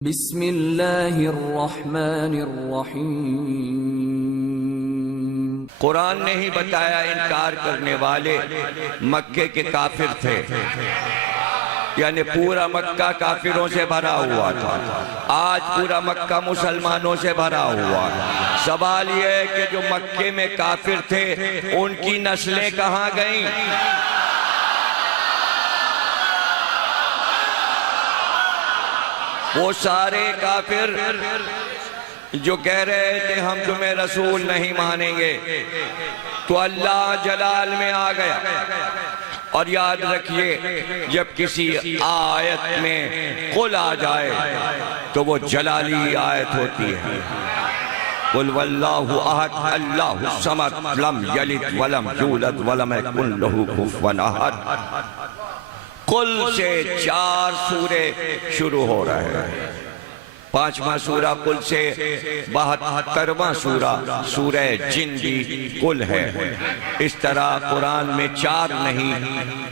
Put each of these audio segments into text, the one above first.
बिस्मिल्लाहिर्रहमानिर्रहीम। कुरान ने ही बताया इनकार करने वाले मक्के के काफिर थे, यानी पूरा मक्का काफिरों से भरा हुआ था। आज पूरा मक्का मुसलमानों से भरा हुआ है। सवाल यह है कि जो मक्के में काफिर थे उनकी नस्लें कहाँ गईं? वो सारे काफिर जो कह रहे थे हम तुम्हें रसूल नहीं मानेंगे, तो अल्लाह जलाल में आ गया। और याद रखिए, जब किसी आयत में कुल आ जाए तो वो जलाली आयत होती है। कुल वल्लाहु अहद अल्लाहु समद लम यलिद वलम यूलद वलम यकुन लहू कुफुवन अहद। कुल से 4 सूरे शुरू हो रहे हैं। 5वां सूरा कुल से 72वां सूरा सूरह जिन भी कुल है। इस तरह कुरान में 4 नहीं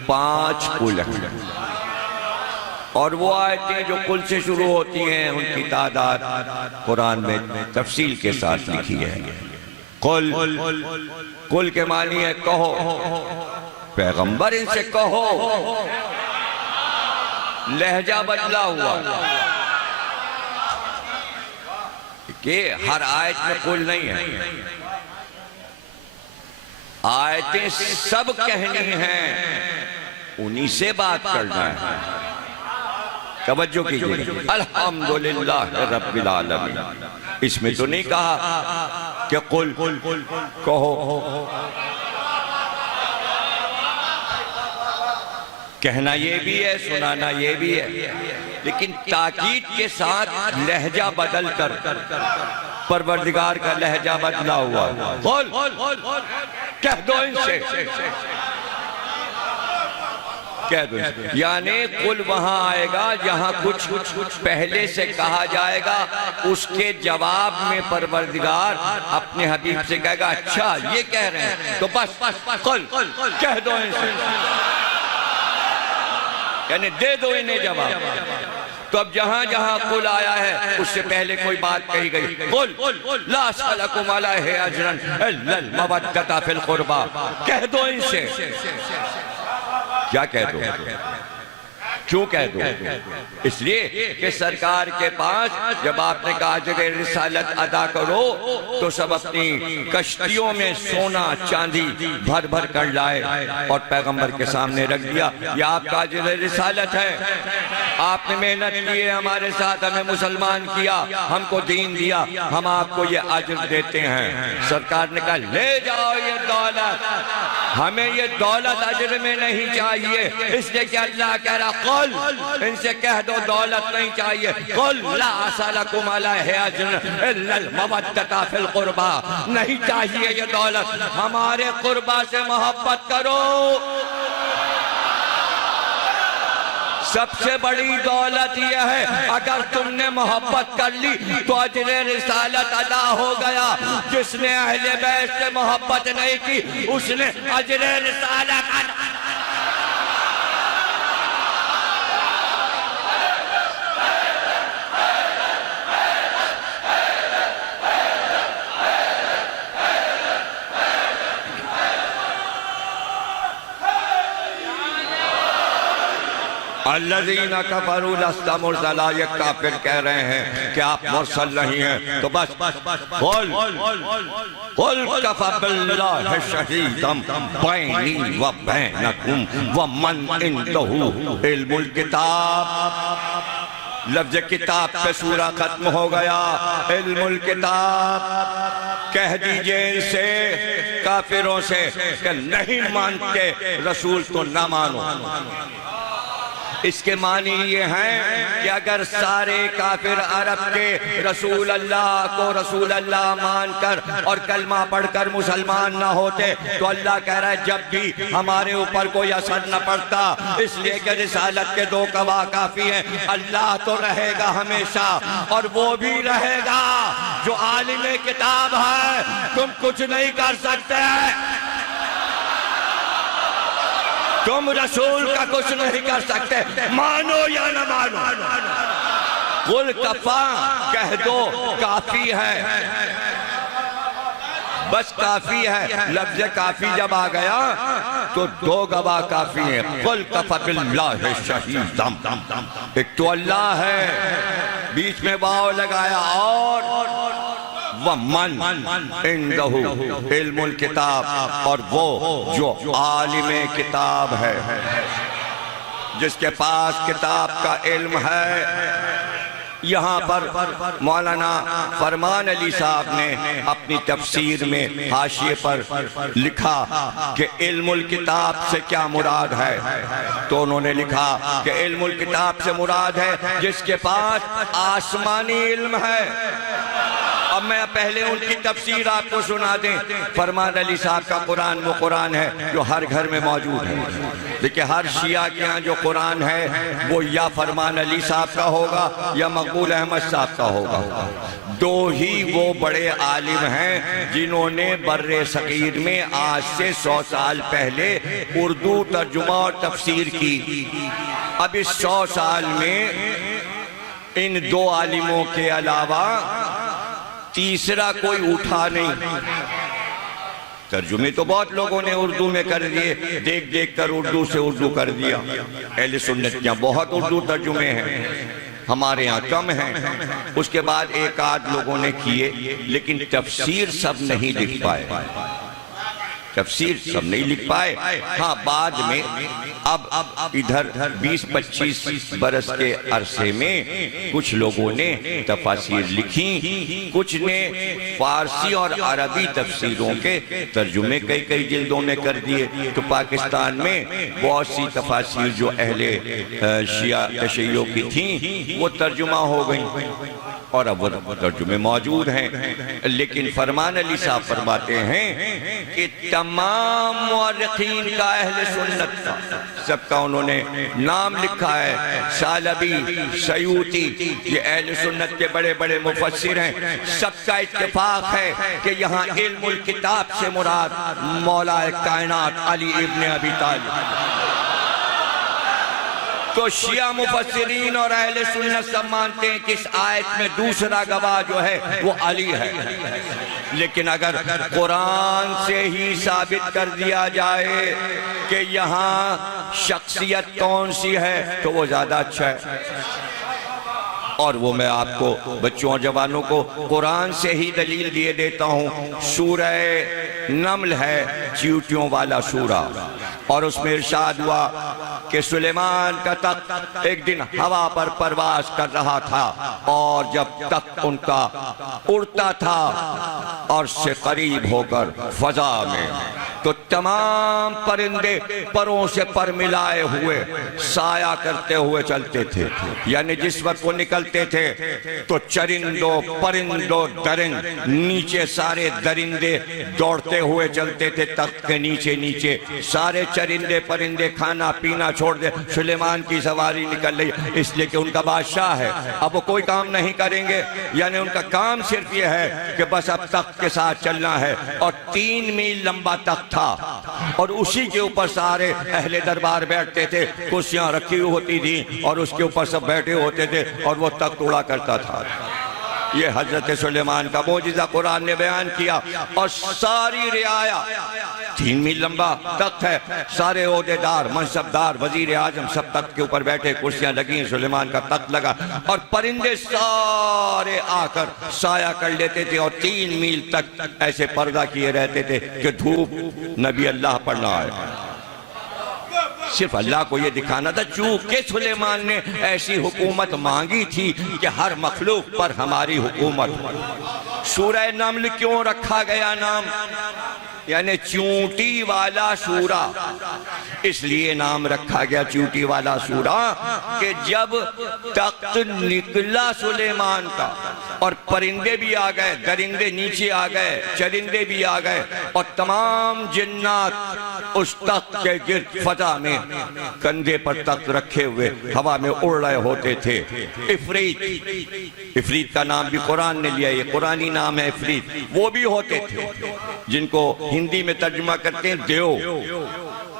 5 कुल है। और वो आयतें जो कुल से शुरू होती हैं उनकी तादाद कुरान में तफसील के साथ लिखी है। कुल के मानी है कहो, पैगंबर इनसे कहो। लहजा बदला हुआ कि हर आयत में कुल नहीं है। आयतें सब कहनी हैं, उन्हीं से बात करना है। तवज्जो कीजिए, अल्हम्दुलिल्लाह रब्बिल आलमीन। इसमें तो नहीं कहा कि कुल कहो। कहना ये भी है, सुनाना ये भी है, लेकिन ताकीद के साथ लहजा बदल कर परवरदिगार का लहजा बदला हुआ। बोल कह दो इनसे, कह दो। यानी कुल वहां आएगा जहां कुछ पहले से कहा जाएगा, उसके जवाब में परवरदिगार अपने हबीब से कहेगा अच्छा ये कह रहे हैं, तो बस कुल कह दो इनसे, यानी दे दो इन्हें जवाब। तो अब जहां जहां कुल आया है उससे पहले कोई बात कही गई। कुल ला असअलकुम अलैहि अजरन इल्लल मवद्दता फिल कुर्बा। कह दो इनसे, क्या कह दो? क्यों कह दो? इसलिए कि सरकार के पास जब आपने कहा अजर रिसालत अदा करो तो सब अपनी कश्तियों में सोना चांदी भर भर कर लाए और पैगंबर के सामने रख दिया। ये आपका अजर रिसालत है, आपने मेहनत की है हमारे साथ, हमें मुसलमान किया, हमको दीन दिया, हम आपको ये अजर देते हैं। सरकार ने कहा ले जाओ ये दौलत, हमें ये दौलत अजर में नहीं चाहिए। इसलिए कि अल्लाह कह रहा इनसे कह दो दौलत नहीं चाहिए। कुल ला असअलकुम अलैहि अजरन इल्लल मवद्दता फिल कुर्बा। नहीं चाहिए ये दौलत, हमारे कुर्बा से मोहब्बत करो। सबसे बड़ी दौलत यह है, अगर तुमने मोहब्बत कर ली तो अजर रिसालत अदा हो गया। जिसने अहले बैत से मोहब्बत नहीं की उसने अजर रिसालत अदा। अल्लज़ीना कफ़रू लस्ता मुरसला, ये काफिर कह रहे हैं कि आप मुरसल नहीं हैं। तो बस कुल कफ़ा बिल्लाहि शहीदम बैनी व बैनकुम व मन इंदहु इल्मुल किताब। लफ्ज़ किताब पे सूरा खत्म हो गया। इल्मुल किताब कह दीजिए इनसे, काफिरों से कि नहीं मानते रसूल तो ना मानो। इसके मानी ये हैं कि अगर सारे काफिर अरब के रसूल अल्लाह को रसूल अल्लाह मानकर और कलमा पढ़कर मुसलमान ना होते तो अल्लाह कह रहा है जब भी हमारे ऊपर कोई असर न पड़ता, इसलिए कि रिसालत के 2 गवाह काफी हैं। अल्लाह तो रहेगा हमेशा और वो भी रहेगा जो आलिम किताब है। तुम कुछ नहीं कर सकते, तुम रसूल का कुछ नहीं कर सकते, मानो या न मानो। कुल कफा, कह दो काफी है, बस काफी है। लफ्ज काफी जब आ गया तो दो गवाह काफी है। कुल कफा बिल्लाहि शहीदम, एक तो अल्लाह है, बीच में वाव लगाया, और वमन इंदहु इल्मुल किताब, और वो जो आलिमे किताब है, जिसके पास किताब का इल्म है। यहाँ पर मौलाना फरमान अली साहब ने अपनी तफसीर में हाशिए पर लिखा कि इल्मुल किताब से क्या मुराद है, तो उन्होंने लिखा कि इल्मुल किताब से मुराद है जिसके पास आसमानी इल्म है। अब मैं पहले उनकी तफसीर आपको सुना दें। फरमान अली साहब का कुरान वो कुरान है जो हर घर में मौजूद है। देखिए, हर शिया के यहाँ जो कुरान है वो या फरमान अली साहब का होगा या मकबूल अहमद साहब का होगा। दो ही वो बड़े आलिम हैं जिन्होंने बर्रे सगीर में आज से 100 साल पहले उर्दू तर्जुमा और तफसीर की। अब इस 100 साल में इन दो आलिमों के अलावा तीसरा कोई उठा नहीं। तर्जुमे तो बहुत लोगों ने उर्दू में कर दिए, देख देख कर उर्दू से उर्दू कर दिया। अहले सुन्नत के यहाँ बहुत उर्दू तर्जुमे हैं, हमारे यहाँ कम हैं। उसके बाद एक आध लोगों ने किए, लेकिन तफसीर सब नहीं लिख पाए, तफसीर सब नहीं लिख पाए। हाँ, बाद में अब इधर 20-25 बरस के अरसे में कुछ लोगों ने तफसीर लिखी, कुछ ने फारसी और अरबी तफसीरों के तर्जुमे कई कई जिल्दों में कर दिए। तो पाकिस्तान में बहुत सी तफसीर जो अहले शिया तशय्यो की थी वो तर्जुमा हो गई और अब वो तर्जुमे मौजूद हैं। लेकिन फरमान अली साहब फरमाते हैं कि तमाम मुअर्रिखीन का, अहले सुन्नत का, सबका उन्होंने नाम लिखा है। सालबी, सयूती, ये अहले सुन्नत के बड़े बड़े मुफस्सिर हैं। सबका इत्तेफाक है कि यहाँ इल्मुल किताब से मुराद मौलाए कायनात अली इब्न अबी तालिब। तो शिया मुफस्सिरीन और अहले सुन्नत सब मानते हैं कि इस आयत में दूसरा गवाह जो है वो अली है। लेकिन अगर कुरान से ही साबित कर दिया जाए कि यहाँ शख्सियत कौन सी है तो वो ज्यादा अच्छा है। और वो मैं आपको बच्चों और जवानों को कुरान से ही दलील दिए देता हूँ। सूरह नमल है चींटियों वाला सूरा, और उसमें इरशाद हुआ कि सुलेमान का तख्त एक दिन हवा पर परवाज कर रहा था, और जब तख्त उनका उड़ता था और से करीब होकर फजा में, तो तमाम परिंदे परों से पर मिलाए हुए साया करते हुए चलते थे। यानी जिस वक्त वो निकलते थे तो चरिंदों, परिंदों, दरिंद, नीचे सारे दरिंदे दौड़ते हुए चलते थे। तख्त के नीचे नीचे सारे चरिंदे परिंदे खाना पीना छोड़ दे, सुलेमान की सवारी निकल रही, इसलिए कि उनका बादशाह है। अब वो कोई काम नहीं करेंगे, यानी उनका काम सिर्फ ये है कि बस अब तख्त के साथ चलना है। और 3 मील लंबा तख्त था, और उसी के ऊपर सारे अहले दरबार बैठते थे, कुर्सियां रखी हुई होती थी और उसके ऊपर सब बैठे होते थे, और वो तख्त उड़ा करता था। ये हजरत सुलेमान का मौजिज़ा कुरान ने बयान किया। और सारी रियाया, 3 मील लंबा तख्त है, सारे ओहदेदार, मनसबदार, वजीर आजम सब तख्त के ऊपर बैठे, कुर्सियां लगी, सुलेमान का तख्त लगा, और परिंदे सारे आकर साया कर लेते थे। और 3 मील तक ऐसे पर्दा किए रहते थे कि धूप नबी अल्लाह पर ना आए। सिर्फ अल्लाह को ये दिखाना था, चूंकि सुलेमान ने ऐसी हुकूमत मांगी थी कि हर मखलूक पर हमारी हुकूमत। सूरह नमल क्यों रखा गया नाम, यानी चूंटी वाला सूरा, इसलिए नाम रखा गया चूंटी वाला सूरा कि जब तख्त निकला सुलेमान का और परिंदे भी आ गए, दरिंदे नीचे आ गए, चरिंदे भी आ गए, और तमाम जिन्नात उस तख्त के गिर्द फजा में कंधे पर तख्त रखे हुए हवा में उड़ रहे होते थे। इफरीत, इफरीत का नाम भी कुरान ने लिया, ये कुरानी नाम है इफरीत। वो भी होते थे जिनको हिंदी में तर्जुमा करते हैं देव,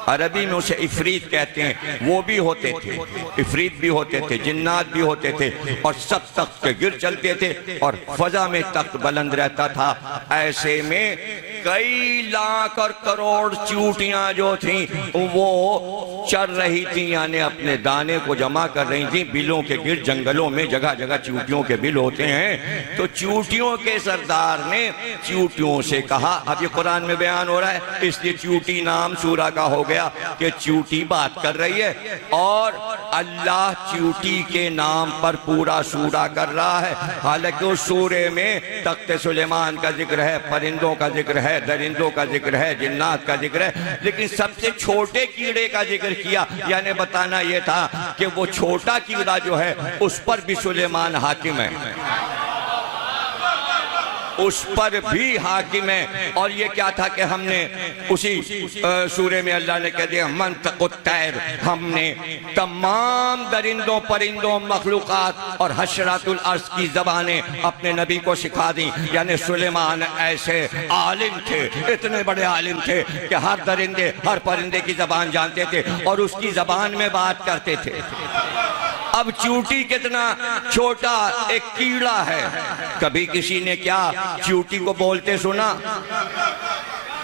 अरबी में उसे इफरीत कहते हैं, वो भी होते थे, इफरीत भी होते थे, जिन्नात भी होते थे, और सब तख्त के गिर चलते थे और फजा में तख्त बुलंद रहता था। ऐसे में कई लाख और करोड़ चूटियां जो थीं वो चर रही थी, यानी अपने दाने को जमा कर रही थी बिलों के गिर। जंगलों में जगह जगह चूटियों के बिल होते हैं, तो चूटियों के सरदार ने चूटियों से कहा, अब ये कुरान में बयान हो रहा है, इसलिए चूटी नाम सूरा का हो गया कि चूटी बात कर रही है और अल्लाह चूटी के नाम पर पूरा सूरा कर रहा है। हालांकि उस सूरे में तख्त सुलेमान का जिक्र है, परिंदों का जिक्र है, दरिंदों का जिक्र है, जिन्नात का जिक्र है, लेकिन सबसे छोटे कीड़े का जिक्र किया। यानी बताना यह था कि वो छोटा कीड़ा जो है उस पर भी सुलेमान हाकिम है, उस पर भी हाकिम है। और ये क्या था कि हमने उसी सूरे में अल्लाह ने कह दिया मंतकुत्तैर, हमने तमाम दरिंदों परिंदों मखलूकात और हशरातुल अर्ज़ की ज़बानें अपने नबी को सिखा दी। यानी सुलेमान ऐसे आलिम थे, इतने बड़े आलिम थे कि हर दरिंदे हर परिंदे की ज़बान जानते थे और उसकी ज़बान में बात करते थे। अब चूटी कितना छोटा एक कीड़ा है, कभी किसी ने क्या चूटी को बोलते सुना?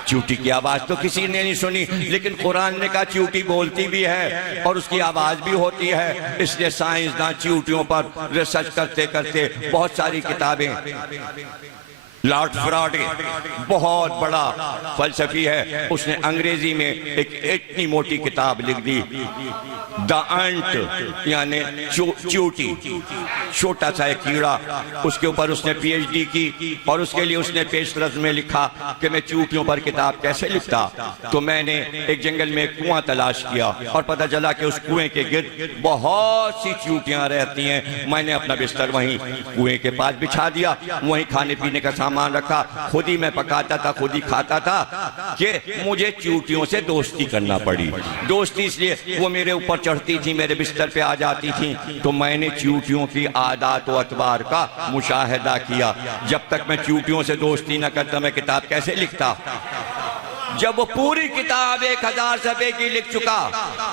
चूटी की आवाज तो किसी ने नहीं सुनी, लेकिन कुरान ने कहा चूटी बोलती भी है और उसकी आवाज भी होती है। इसलिए साइंसदान चूटियों पर रिसर्च करते करते बहुत सारी किताबें, लॉर्ड फ्राडे बहुत बड़ा फलसफी है, उसने अंग्रेजी में एक इतनी मोटी किताब लिख दी, द अंट, यानी चूटी, छोटा सा एक कीड़ा। उसके ऊपर उसने पीएचडी की और उसके लिए उसने पेशरफ में लिखा कि मैं चूटियों पर किताब कैसे लिखता। तो मैंने एक जंगल में एक कुआं तलाश किया और पता चला कि उस कुएं के गिर्द बहुत सी चूटियां रहती हैं। मैंने अपना बिस्तर वहीं कुएं के पास बिछा दिया, वहीं खाने पीने का सामान रखा, खुद ही मैं पकाता था, खुद ही खाता था कि मुझे चूटियों से दोस्ती करना पड़ी। दोस्ती इसलिए वो मेरे ऊपर चढ़ती थी, मेरे बिस्तर पे आ जाती थी, तो मैंने चूटियों की आदात व अतबार का मुशाहिदा किया। जब तक मैं चूटियों से दोस्ती न करता मैं किताब कैसे लिखता? जब वो पूरी किताब 1000 सफ़े की लिख चुका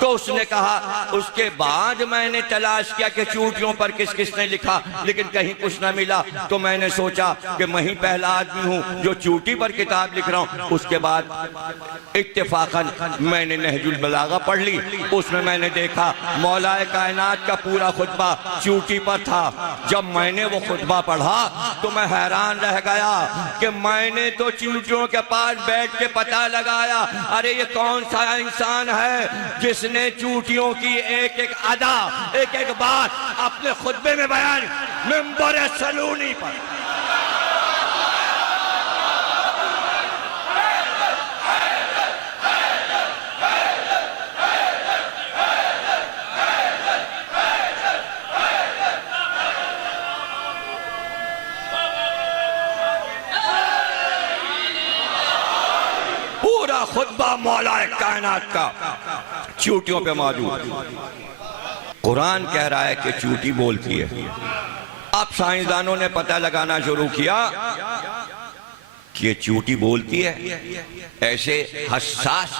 तो उसने कहा, उसके बाद मैंने तलाश किया कि चूटियों पर किस किस ने लिखा, लेकिन कहीं कुछ न मिला। तो मैंने सोचा कि मैं ही पहला आदमी हूँ जो चूटी पर किताब लिख रहा हूँ। उसके बाद इत्तेफाकन मैंने नहजुल बलागा पढ़ ली, उसमें मैंने देखा मौलाए कायनात का पूरा खुतबा चूटी पर था। जब मैंने वो खुतबा पढ़ा तो मैं हैरान रह गया कि मैंने तो चूटियों के पास बैठ के पता लगाया, अरे ये कौन सा इंसान है जिसने चूटियों की एक एक अदा, एक एक बात अपने खुतबे में बयान मिंबर सलूनी पर। खुतबा मौलाए कायनात का चूटियों पे मौजूद। कुरान कह रहा है कि चूटी बोलती है। अब साइंसदानों ने पता लगाना शुरू किया कि ये चूटी बोलती है। ऐसे हसास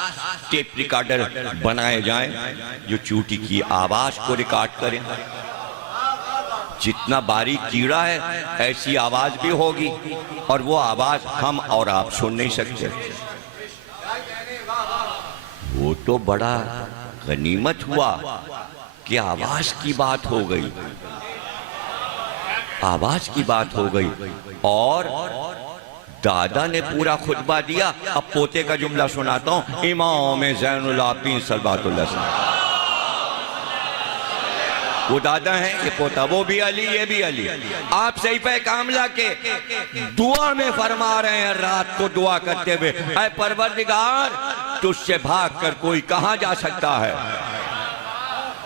टेप रिकॉर्डर बनाए जाएं जो चूटी की आवाज को रिकॉर्ड करें। जितना बारीक कीड़ा है ऐसी आवाज भी होगी और वो आवाज हम और आप सुन नहीं सकते। वो तो बड़ा गनीमत हुआ कि आवाज की बात हो गई, आवाज की बात हो गई। और दादा ने पूरा खुतबा दिया। अब पोते का जुमला सुनाता हूँ। इमाम ज़ैनुल आबिदीन सल्लल्लाहु अलैहि वसल्लम, वो दादा है, ये पोता, वो भी अली, ये भी अली। आप सहीफ़े कामला के दुआ में फरमा रहे हैं रात को दुआ करते हुए, ऐ परवरदिगार तुझसे भाग कर कोई कहाँ जा सकता है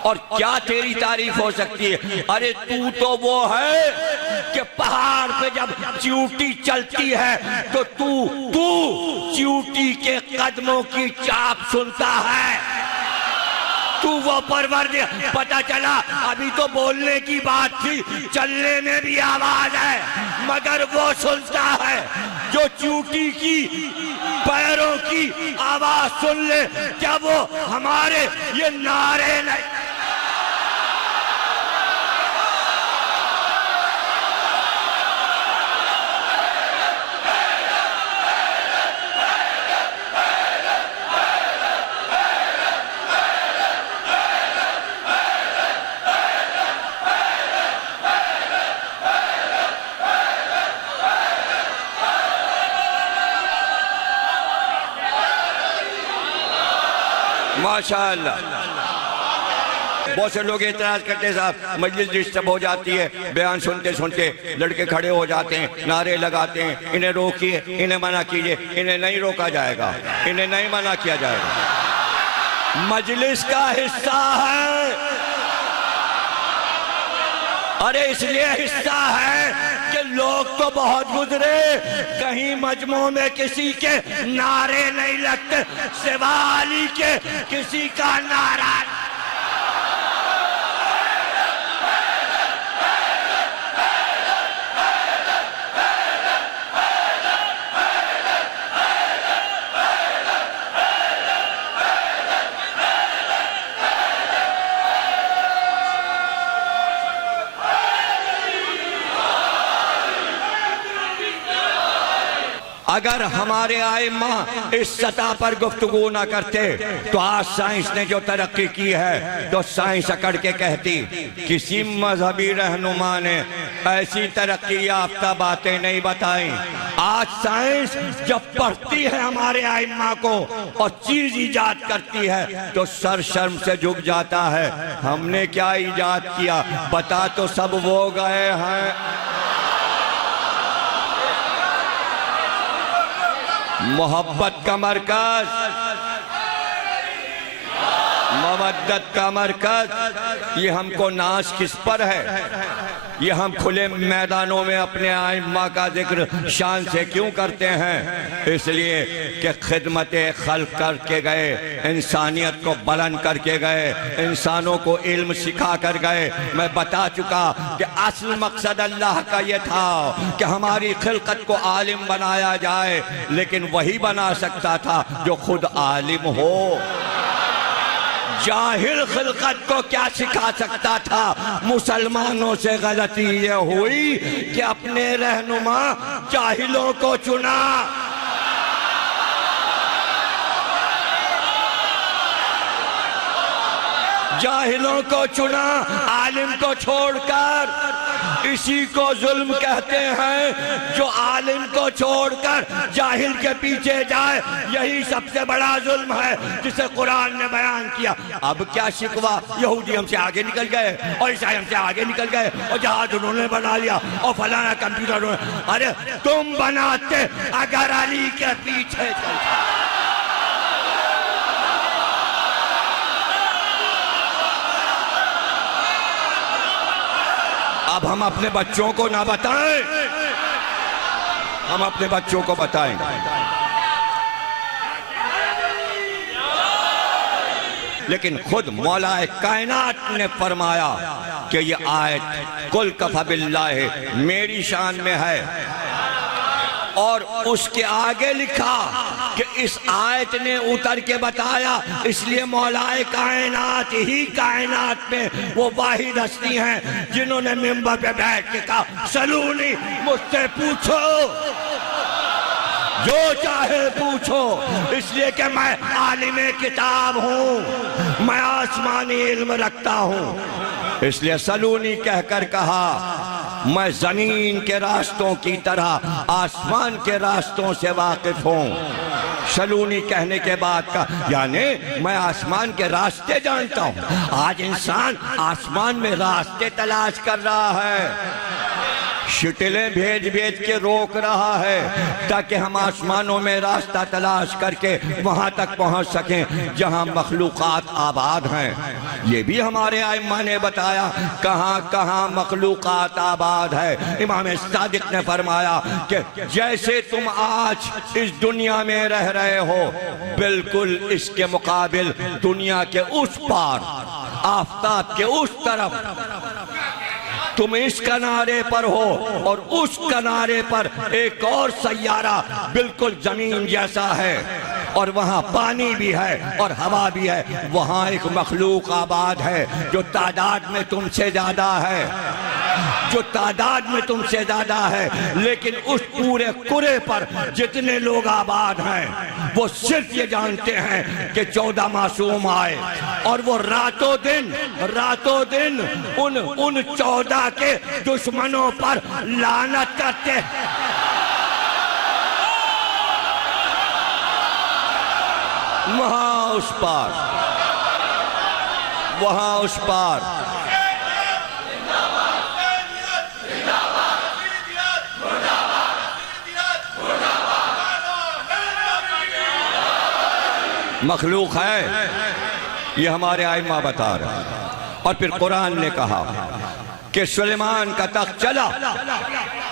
और क्या तेरी तारीफ हो सकती है। अरे तू तो वो है कि पहाड़ पे जब चींटी चलती है तो तू चींटी के कदमों की चाप सुनता है। तू वो परवरदिगार, पता चला अभी तो बोलने की बात थी, चलने में भी आवाज है। मगर वो सुनता है जो चूटी की पैरों की आवाज सुन ले। क्या वो हमारे ये नारे नहीं? माशाअल्लाह। बहुत से लोग एतराज करते हैं साहब मजलिस डिस्टर्ब हो जाती है, बयान सुनते सुनते लड़के खड़े हो जाते हैं, नारे लगाते हैं, इन्हें रोकिए, इन्हें मना कीजिए। इन्हें नहीं रोका जाएगा, इन्हें नहीं मना किया जाएगा। मजलिस का हिस्सा है। अरे इसलिए हिस्सा है कि लोग तो बहुत गुजरे, कहीं मजमू में किसी के नारे नहीं लगते सिवा अली के किसी का नारा। अगर हमारे आइम्मा इस सतह पर गुफ्तगू ना करते तो आज साइंस ने जो तरक्की की है तो साइंस अकड़ के कहती किसी मजहबी रहनुमा ने ऐसी तरक्की याफ्ता बातें नहीं बताई। आज साइंस जब पढ़ती है हमारे आइम्मा को और चीज ईजाद करती है तो सर शर्म से झुक जाता है। हमने क्या ईजाद किया बता तो सब वो गए हैं। मोहब्बत का मरकज, मवद्दत का मरकज, ये हमको नाज किस पर है? ये हम खुले मैदानों में अपने आइम्मा का जिक्र शान से क्यों करते हैं? इसलिए कि खिदमत खल्क करके गए, इंसानियत को बुलंद करके गए, इंसानों को इल्म सिखा कर गए। मैं बता चुका कि असल मकसद अल्लाह का ये था कि हमारी खिलकत को आलिम बनाया जाए, लेकिन वही बना सकता था जो खुद आलिम हो। जाहिल खिलकत को क्या सिखा सकता था? मुसलमानों से गलती ये हुई कि अपने रहनुमा जाहिलों को चुना। जाहिलों को चुना, आलिम को छोड़कर। इसी को जुल्म कहते हैं, जो आलिम को छोड़कर जाहिल के पीछे जाए, यही सबसे बड़ा जुल्म है जिसे कुरान ने बयान किया। अब क्या शिकवा? यहूदी हमसे आगे निकल गए और ईसाई हमसे आगे निकल गए और जहाज उन्होंने बना लिया और फलाना कंप्यूटर। अरे तुम बनाते अगर अली के पीछे चलते। अब हम अपने बच्चों को ना बताएं, हम अपने बच्चों को बताएं। लेकिन खुद मौलाए कायनात ने फरमाया कि ये आयत कुल कफा बिल्लाह मेरी शान में है, और उसके आगे लिखा कि इस आयत ने उतर के बताया, इसलिए मौलाए कायनात ही कायनात में वो वाहिद हस्ती हैं जिन्होंने मिंबर पे बैठ के कहा सलूनी, मुझसे पूछो जो चाहे पूछो, इसलिए कि मैं आलिमे किताब हूँ, मैं आसमानी इल्म रखता हूँ। इसलिए सलूनी कहकर कहा मैं जमीन के रास्तों की तरह आसमान के रास्तों से वाकिफ हूँ। सलूनी कहने के बाद का यानी मैं आसमान के रास्ते जानता हूँ। आज इंसान आसमान में रास्ते तलाश कर रहा है, शिटिलें भेज भेज के रोक रहा है ताकि हम आसमानों में रास्ता तलाश करके वहां तक पहुंच सकें जहां मखलूकात आबाद हैं। ये भी हमारे आइम्मा ने बताया कहां कहां मखलूकात आबाद है। इमाम सादिक ने फरमाया कि जैसे तुम आज इस दुनिया में रह रहे हो, बिल्कुल इसके मुकाबिल दुनिया के उस पार, आफताब के उस तरफ तुम इस किनारे पर हो और उस किनारे पर एक और सैयारा बिल्कुल जमीन जैसा है, और वहाँ पानी भी है और हवा भी है। वहाँ एक मखलूक आबाद है जो तादाद में तुमसे ज्यादा है, जो तादाद में तुमसे ज्यादा है, लेकिन उस पूरे कुरे पर जितने लोग आबाद हैं वो सिर्फ ये जानते हैं कि 14 मासूम आए, और वो रातों दिन उन 14 के दुश्मनों पर लानत करते हैं। वहां उस पार मखलूक है, ये हमारे आइम्मा बता रहे हैं। और फिर कुरान ने कहा कि सुलेमान का तख्त चला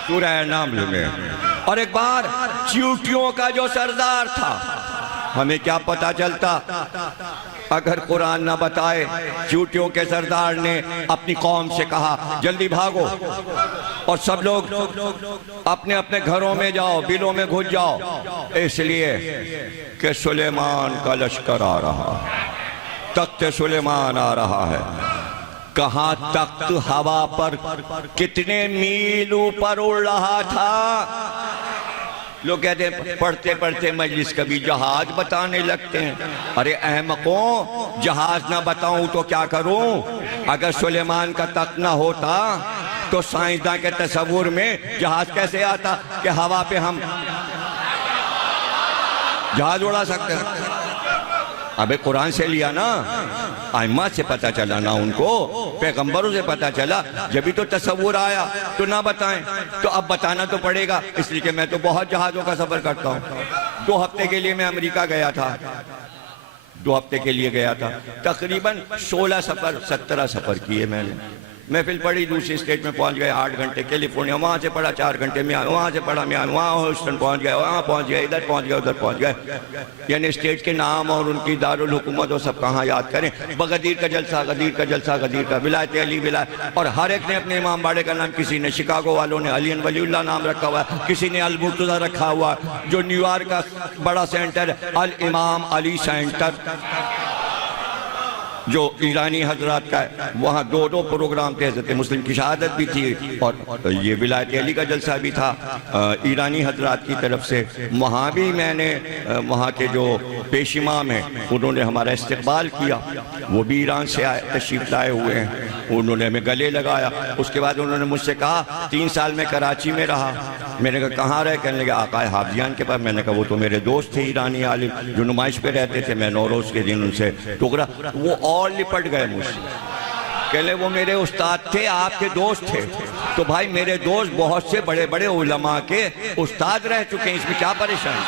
सूरह नामल में, और एक बार चींटियों का जो सरदार था, हमें क्या पता चलता अगर कुरान ना बताए। चींटियों के सरदार ने अपनी कौम से कहा जल्दी भागो और सब लोग अपने अपने घरों में जाओ, बिलों में घुस जाओ, इसलिए कि सुलेमान का लश्कर आ रहा है, तख्त सुलेमान आ रहा है। कहाँ तख्त हवा पर कितने मील ऊपर उड़ रहा था। लोग कहते हैं पढ़ते पढ़ते मजलिस कभी जहाज बताने लगते हैं। अरे अहमकों, जहाज ना बताऊं तो क्या करूं? अगर सुलेमान का तख्त ना होता तो साइंसदान के तस्वुर में जहाज कैसे आता कि हवा पे हम जहाज उड़ा सकते हैं? अबे कुरान से लिया ना, आइम्मा से पता चला ना, उनको पैगंबरों से पता चला, जब भी तो तस्वुर आया तो ना बताएं, तो अब बताना तो पड़ेगा। इसलिए कि मैं तो बहुत जहाज़ों का सफ़र करता हूँ। 2 हफ्ते के लिए मैं अमेरिका गया था, 2 हफ्ते के लिए गया था, तकरीबन 16 सफ़र 17 सफ़र किए मैंने। महफिल पढ़ी, दूसरी स्टेट में पहुंच गए 8 घंटे, कैलिफोर्निया, वहाँ से पढ़ा 4 घंटे में, वहाँ से पढ़ा मैं, वहाँ ह्यूस्टन पहुंच गए, वहाँ पहुंच गए, इधर पहुंच गए, उधर पहुंच गए। यानी स्टेट के नाम और उनकी दारुल हुकूमत और सब कहाँ याद करें। बगदीर का जलसा, गदीर का जलसा, गदीर का, विलायत अली विलायत, और हर एक ने अपने इमाम बाड़े का नाम, किसी ने शिकागो वालों ने अली वलीउल्लाह नाम रखा हुआ है, किसी ने अल मुर्तज़ा रखा हुआ, जो न्यूयॉर्क का बड़ा सेंटर अल इमाम अली सेंटर जो ईरानी हजरात का है, वहाँ 2 प्रोग्राम थे। हज़रत मुस्लिम की शहादत भी थी और ये विलायत अली का जलसा भी था ईरानी हजरात की तरफ से। वहाँ भी मैंने वहाँ के जो पेश इमाम हैं उन्होंने हमारा इस्तकबाल किया, वो भी ईरान से आए, तशरीफ़ लाए हुए हैं, उन्होंने हमें गले लगाया। उसके बाद उन्होंने मुझसे कहा 3 साल में कराची में रहा। मैंने कहा कहाँ रहे? कहने लगे आकाए हाफिजान के पास। मैंने कहा वो तो मेरे दोस्त थे ईरानी आलिम जो नुमाइश पे रहते थे, मैं नौरोज़ के दिन उनसे टुकरा, वो और लिपट गए मुझसे। कहले वो मेरे उस्ताद थे, आपके दोस्त थे। तो भाई मेरे दोस्त बहुत से बड़े बड़े उलमा के उस्ताद रह चुके हैं, इसमें क्या परेशानी?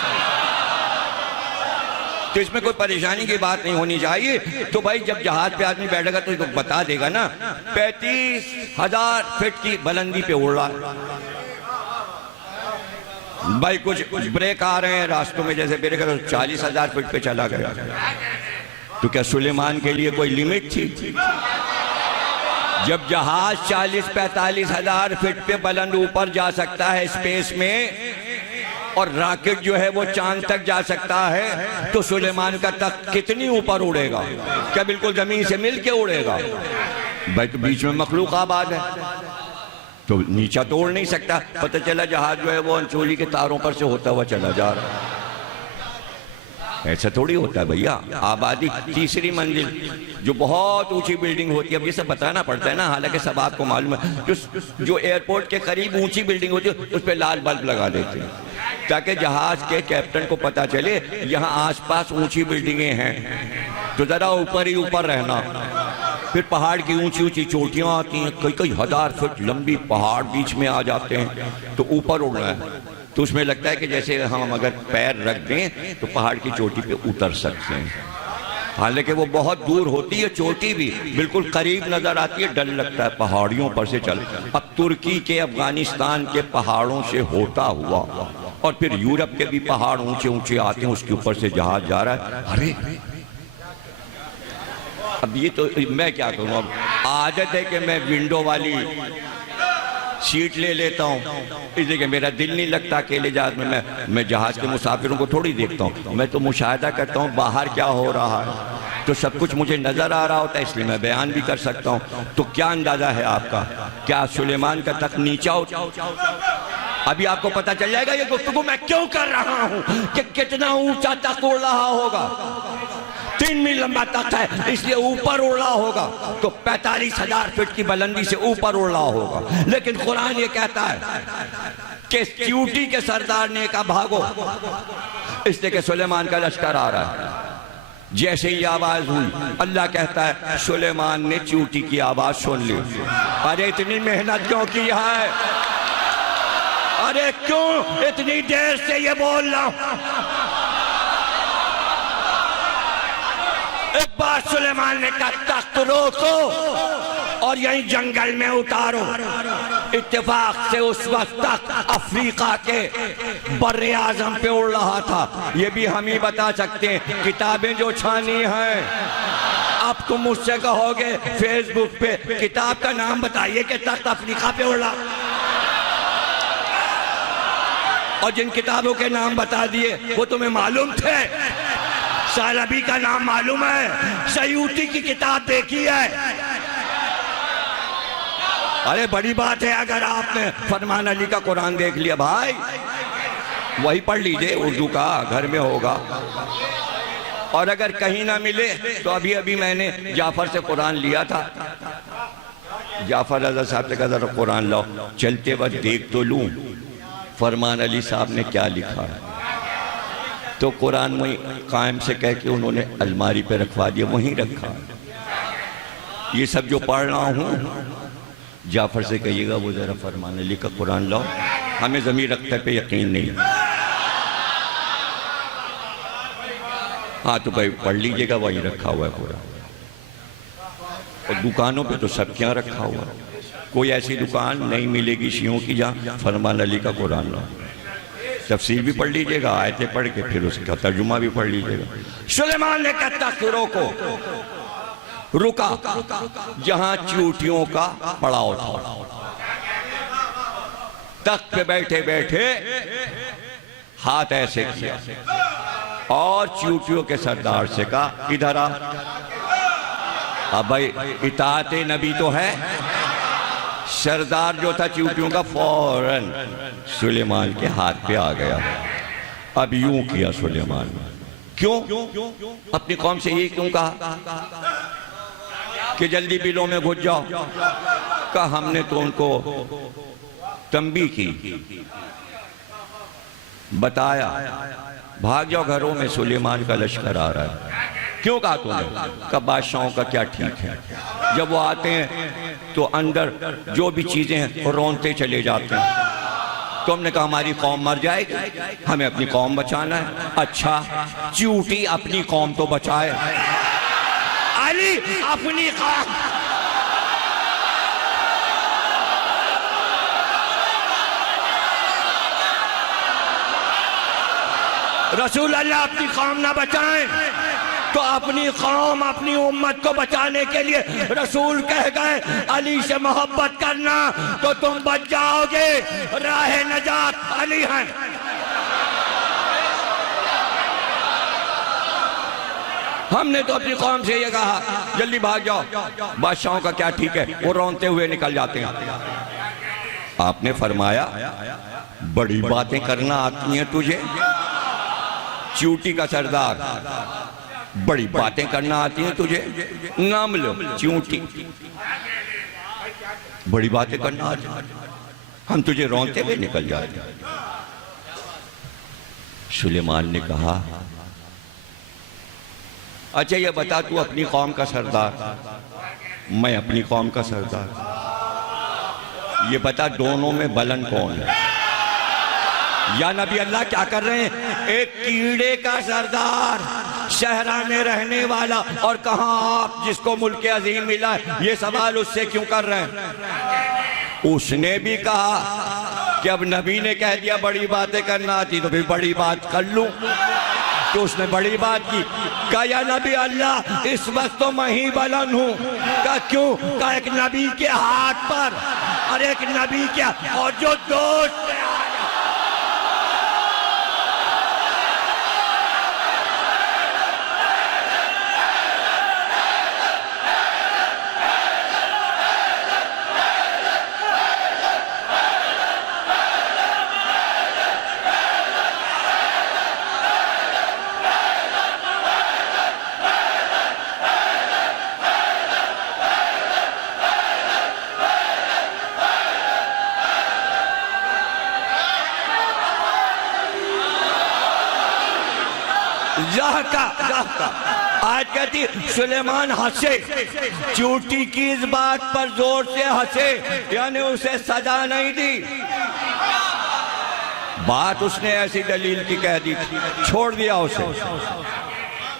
तो इसमें कोई परेशानी की बात नहीं होनी चाहिए। तो भाई जब जहाज पे आदमी बैठेगा तो बता देगा ना, 35,000 फीट की बुलंदी पे उड़ रहा है भाई। कुछ ब्रेक आ रहे हैं रास्तों में, जैसे ब्रेक 40,000 फीट पे चला गया। तो क्या सुलेमान के लिए कोई लिमिट थी? जब जहाज 40-45 हजार फीट पे बुलंद ऊपर जा सकता है स्पेस में, और रॉकेट जो है वो चांद तक जा सकता है, तो सुलेमान का तख्त कितनी ऊपर उड़ेगा? क्या बिल्कुल जमीन से मिल के उड़ेगा? भाई तो बीच में मखलूक आबाद है, तो नीचा तो उड़ नहीं सकता। पता चला जहाज जो है वो अंचोली के तारों पर से होता हुआ चला जा रहा है। ऐसा थोड़ी होता है भैया। आबादी 3री मंजिल जो बहुत ऊंची बिल्डिंग होती है, अब ये सब बताना पड़ता है ना, हालांकि सब आपको मालूम है। जो एयरपोर्ट के करीब ऊंची बिल्डिंग होती है उस पर लाल बल्ब लगा देते हैं ताकि जहाज के कैप्टन को पता चले यहाँ आसपास ऊंची बिल्डिंगें हैं, तो जरा ऊपर ही ऊपर रहना। फिर पहाड़ की ऊंची ऊंची चोटियां आती हैं, कई हजार फुट लंबी पहाड़ बीच में आ जाते हैं, तो ऊपर उड़ना है। तो उसमें लगता है कि जैसे हम अगर पैर रख दें तो पहाड़ की चोटी पे उतर सकते हैं, हालांकि वो बहुत दूर होती है चोटी भी, बिल्कुल करीब नजर आती है, डर लगता है पहाड़ियों पर से चल। अब तुर्की के अफगानिस्तान के पहाड़ों से होता हुआ और फिर यूरोप के भी पहाड़ ऊंचे ऊंचे आते हैं, उसके ऊपर से जहाज जा रहा है। अरे अब ये तो मैं क्या करूँ, अब आदत है कि मैं विंडो वाली सीट ले लेता हूँ, इसलिए कि मेरा दिल नहीं लगता अकेले जहाज में। मैं जहाज के मुसाफिरों को थोड़ी देखता हूँ, मैं तो मुशाहिदा करता हूँ बाहर क्या हो रहा है, तो सब कुछ मुझे नजर आ रहा होता है, इसलिए मैं बयान भी कर सकता हूँ। तो क्या अंदाजा है आपका, क्या सुलेमान का तख्त नीचा होता? अभी आपको पता चल जाएगा ये गुफ्तगू मैं क्यों कर रहा हूँ, कि कितना ऊंचा तख्त उड़ रहा होगा। 3 मील लंबा तख्त है, इसलिए ऊपर उड़ रहा होगा, तो 45,000 फीट की बुलंदी से ऊपर उड़ रहा होगा। लेकिन कुरान ये कहता है कि चींटी के सरदार ने कहा भागो, इसलिए कि सुलेमान का लश्कर आ रहा है। जैसे ही आवाज हुई, अल्लाह कहता है सुलेमान ने चींटी की आवाज सुन ली। अरे इतनी मेहनत क्यों की है, अरे क्यों इतनी देर से ये बोल रहा हूं। एक बार सुलेमान ने कहा तख्त रोको और यहीं जंगल में उतारो। इत्तेफाक से उस वक्त तक अफ्रीका के बर्रे आजम पे उड़ रहा था। ये भी हम ही बता सकते हैं, किताबें जो छानी हैं। अब तुम मुझसे कहोगे फेसबुक पे किताब का नाम बताइए कि तख्त अफ्रीका पे उड़ रहा, और जिन किताबों के नाम बता दिए वो तुम्हें मालूम थे। सालबी का नाम मालूम है, सयूती की किताब देखी है। अरे बड़ी बात है अगर आपने फरमान अली का कुरान देख लिया भाई, वही पढ़ लीजिए, उर्दू का घर में होगा। और अगर कहीं ना मिले तो अभी अभी मैंने जाफर से कुरान लिया था। जाफर रज़ा साहब से कहा जरा कुरान लाओ, चलते वक्त देख तो लूं फरमान अली साहब ने क्या लिखा है। तो कुरान वहीं कायम से कह के उन्होंने अलमारी पे रखवा दिया, वहीं रखा। ये सब जो पढ़ रहा हूँ, जाफर से कहिएगा वो जरा फरमान अली का कुरान लाओ, हमें ज़मीर रखते पे यकीन नहीं। हाँ तो भाई पढ़ लीजिएगा, वहीं रखा हुआ है कुरान। और दुकानों पे तो सब क्या रखा हुआ है, कोई ऐसी दुकान नहीं मिलेगी शियों की जहाँ फरमान अली का कुरान लाओ। तफसीर भी पढ़ लीजिएगा, आयतें पढ़ के फिर उसका तर्जुमा भी पढ़ लीजिएगा। सुलेमान ने कहा तख्त रोको, रुका जहां चींटियों का पड़ाव था। तख्त पे बैठे बैठे हाथ ऐसे किया और चींटियों के सरदार से कहा इधर आ। अब भाई इताअते नबी तो है। सरदार जो था चींटियों का फौरन सुलेमान के हाथ पे आ गया। अब यूं किया सुलेमान, क्यों अपनी कौम से ये क्यों कहा कि जल्दी बिलों में घुस जाओ। कहा हमने तो उनको तंबी की, बताया भाग जाओ घरों में, सुलेमान का लश्कर आ रहा है। क्यों कहा तुमने? कहा बादशाहों का क्या ठीक है, जब वो आते हैं तो अंदर जो भी चीजें हैं वो रौनते चले जाते हैं। तो हमने कहा हमारी कौम मर जाएगी, हमें अपनी कौम बचाना है। अच्छा चींटी अपनी कौम तो बचाए, अली अपनी कौम। रसूल अल्लाह अपनी कौम ना बचाएं तो अपनी कौम अपनी उम्मत को बचाने के लिए रसूल कह गए अली से मोहब्बत करना तो तुम बच जाओगे, राह नजात अली है। हमने तो अपनी कौम से ये कहा जल्दी भाग जाओ, बादशाहों का क्या ठीक है, वो रोनते हुए निकल जाते हैं। आपने फरमाया बड़ी बातें करना आती हैं तुझे, चींटी का सरदार, बड़ी बातें करना आती हैं तुझे, नाम लो चींटी, बड़ी बातें करना आती हैं, हम तुझे रोनते हुए निकल जाते हैं। सुलेमान ने कहा अच्छा ये बता तू अपनी कौम का सरदार, मैं अपनी कौम का सरदार, ये बता दोनों में बुलंद कौन है? या नबी अल्लाह क्या कर रहे हैं? एक कीड़े का सरदार, शहरा में रहने वाला, और कहां आप जिसको मुल्क अजीम मिला है, ये सवाल उससे क्यों कर रहे हैं? उसने भी कहा कि अब नबी ने कह दिया बड़ी बातें करना आती तो फिर बड़ी बात कर लूं, तो उसने बड़ी बात की। कहा या नबी अल्लाह इस वक्त तो मैं ही बुलंद हूं। कहा क्यों? कहा एक नबी के हाथ पर और एक नबी क्या और जो दोस्त आज कहती सुलेमान हंसे, चूटी की इस बात पर जोर से हंसे, यानी उसे सजा नहीं दी। बात उसने ऐसी दलील की कह दी थी, छोड़ दिया उसे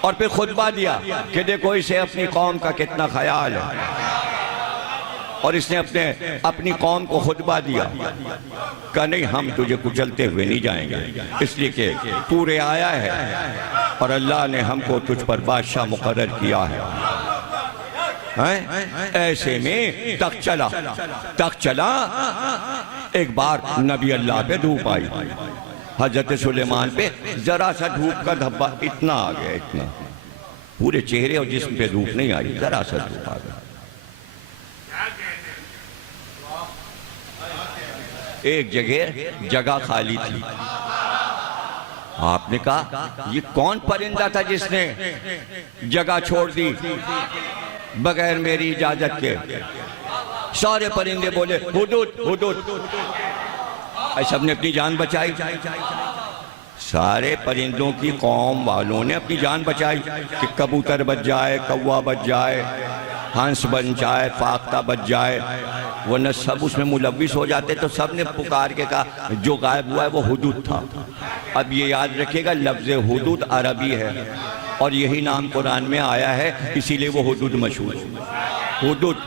और फिर खुतबा दिया कि देखो इसे अपनी कौम का कितना ख्याल है। और इसने अपनी कौम को खुतबा दिया, कहा नहीं हम तुझे कुचलते हुए नहीं जाएंगे, इसलिए कि पूरे आया है और अल्लाह ने हमको तुझ पर बादशाह मुकर्रर किया है। ऐसे में तक चला एक बार नबी अल्लाह पे धूप आई, हजरत सुलेमान पे जरा सा धूप का धब्बा इतना आ गया, इतना, पूरे चेहरे और जिस्म पे धूप नहीं आई, जरा सा धूप आ गया। एक जगह खाली थी। आपने कहा ये कौन परिंदा था जिसने जगह छोड़ दी बगैर मेरी इजाजत के? सारे परिंदे बोले हुदूद हुदूद। सबने अपनी जान बचाई। सारे परिंदों की कौम वालों ने अपनी जान बचाई कि कबूतर बच जाए, कौवा बच जाए, हंस बन जाए, फाख्ता बच जाए, वरना सब उसमें मुलव्विस हो जाते। तो सब ने पुकार के कहा जो गायब हुआ है वो हुदूद था। अब ये याद रखिएगा लफ्ज़ हुदूद अरबी है और यही नाम कुरान में आया है, इसीलिए वो हुदूद मशहूर है। हुदूद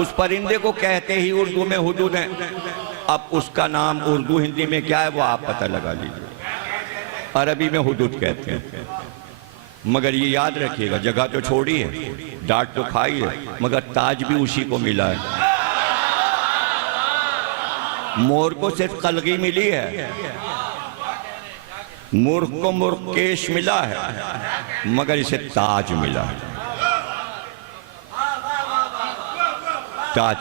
उस परिंदे को कहते ही उर्दू में हुदूद है। अब उसका नाम उर्दू हिंदी में क्या है वो आप पता लगा लीजिए। अरबी में हुदूद कहते हैं। मगर ये याद रखिएगा जगह तो छोड़ी है, डांट तो खाई है, मगर ताज भी उसी को मिला है। मोर को सिर्फ कलगी मिली है, मूर्ख को मूर्खेश मिला है, मगर इसे ताज मिला है। ताज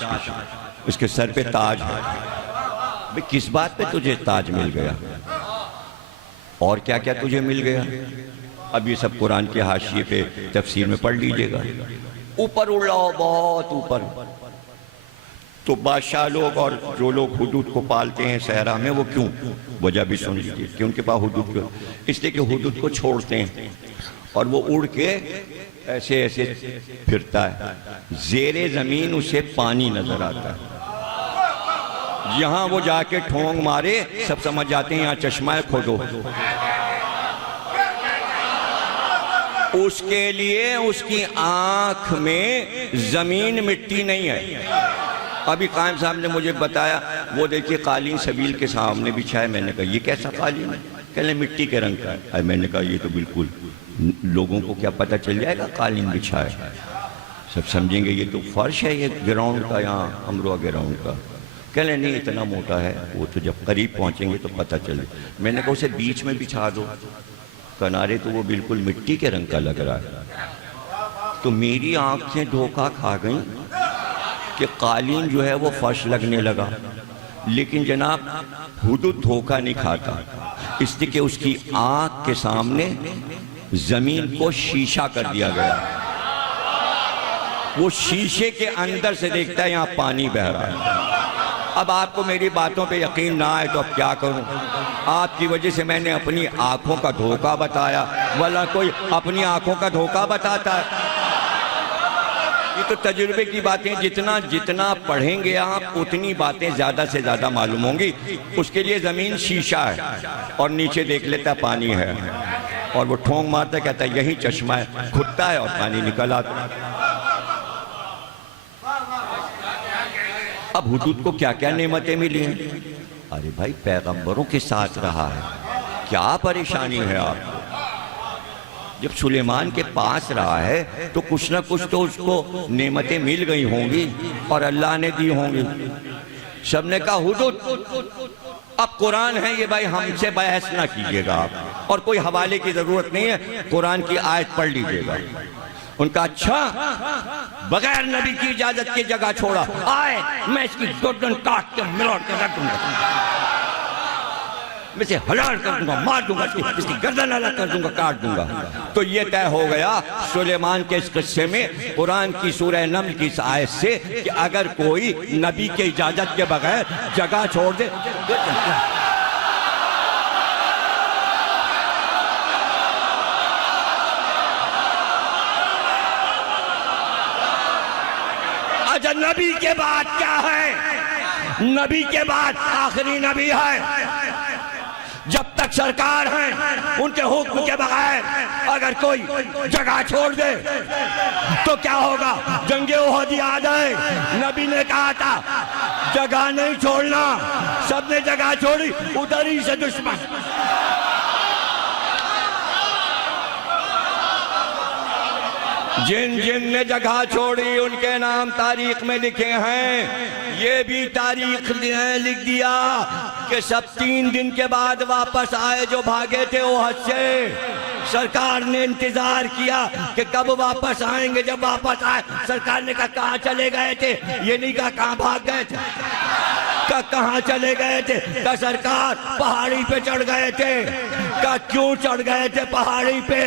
इसके सर पे ताज है। भाई किस बात पे तुझे ताज मिल गया और क्या क्या तुझे मिल गया? अब ये सब कुरान के हाशिए पे तफसीर में पढ़ लीजिएगा। ऊपर उड़ रहा हो बहुत ऊपर, तो बादशाह लोग और जो लोग हुदूद को पालते हैं सहरा में, वो क्यों, वजह भी सुन लीजिए कि उनके पास हुदूद क्यों। इसलिए कि हुदूद को छोड़ते हैं और वो उड़ के ऐसे ऐसे फिरता है, जेरे जमीन उसे पानी नजर आता है। यहाँ वो जाके ठोंग मारे सब समझ जाते हैं यहाँ चश्मा खोदो। उसके लिए उसकी आंख में जमीन मिट्टी नहीं है। अभी कायम साहब ने मुझे बताया, वो देखिए कालीन सबील के सामने बिछा है। मैंने कहा ये कैसा कालीन है? कहने मिट्टी के रंग का है। मैंने कहा ये तो बिल्कुल, लोगों को क्या पता चल जाएगा कालीन बिछा है, सब समझेंगे ये तो फर्श है, ये ग्राउंड का, यहाँ अमरोहा ग्राउंड का। कहने नहीं इतना मोटा है, वो तो जब करीब पहुँचेंगे तो पता चले। मैंने कहा उसे बीच में बिछा दो, किनारे तो वो बिल्कुल मिट्टी के रंग का लग रहा है। तो मेरी आंखें धोखा खा गई कि कालीन जो है वो फर्श लगने लगा। लेकिन जनाब हुदूद धोखा नहीं खाता, इसलिए कि उसकी आंख के सामने जमीन को शीशा कर दिया गया। वो शीशे के अंदर से देखता है यहाँ पानी बह रहा है। अब आपको मेरी बातों पे यकीन ना आए तो अब क्या करूं? आपकी वजह से मैंने अपनी आंखों का धोखा बताया, वरना कोई अपनी आंखों का धोखा बताता है? ये तो तजुर्बे की बातें, जितना जितना पढ़ेंगे आप उतनी बातें ज़्यादा से ज़्यादा मालूम होंगी। उसके लिए ज़मीन शीशा है और नीचे देख लेता पानी है और वो ठोंग मारता कहता है यही चश्मा है, खुदता है और पानी निकल आता है। अब हुदूद को क्या क्या नेमतें मिली हैं? अरे भाई पैगंबरों के साथ रहा है, क्या परेशानी है आपको? जब सुलेमान के पास रहा है तो कुछ ना कुछ तो उसको नेमतें मिल गई होंगी और अल्लाह ने दी होंगी। सबने कहा हुदूद, अब कुरान है ये भाई, हमसे बहस ना कीजिएगा आप, और कोई हवाले की जरूरत नहीं है, कुरान की आयत पढ़ लीजिएगा। उनका अच्छा, बगैर नबी की इजाजत की जगह छोड़ा, आए मैं इसकी गर्दन काट के मिलोड़ के रख दूंगा, मैं इसे हलाल कर दूंगा, मार दूंगा, इसकी गर्दन अलग कर दूंगा, काट दूंगा। तो ये तय हो गया सुलेमान के इस किस्से में कुरान की सूरह नम्ल की इस आयत से कि अगर कोई नबी के इजाजत के बगैर जगह छोड़ दे, अच्छा नबी के बाद क्या है? नबी के बाद आखिरी नबी है। जब तक सरकार है उनके हुक्म के बगैर अगर कोई जगह छोड़ दे तो क्या होगा? जंगे उहद याद है, नबी ने कहा था जगह नहीं छोड़ना, सबने जगह छोड़ी, उधर ही से दुश्मन। जिन जिन ने जगह छोड़ी उनके नाम तारीख में लिखे हैं। ये भी तारीख लिख दिया कि सब 3 दिन के बाद वापस आए जो भागे थे ओहद से। सरकार ने इंतजार किया कि कब वापस आएंगे। जब वापस आए सरकार ने कहा कहाँ चले गए थे? ये नहीं कहा कहाँ भाग गए थे, कहाँ चले गए थे? का सरकार पहाड़ी पे चढ़ गए थे। का क्यों चढ़ गए थे पहाड़ी पे?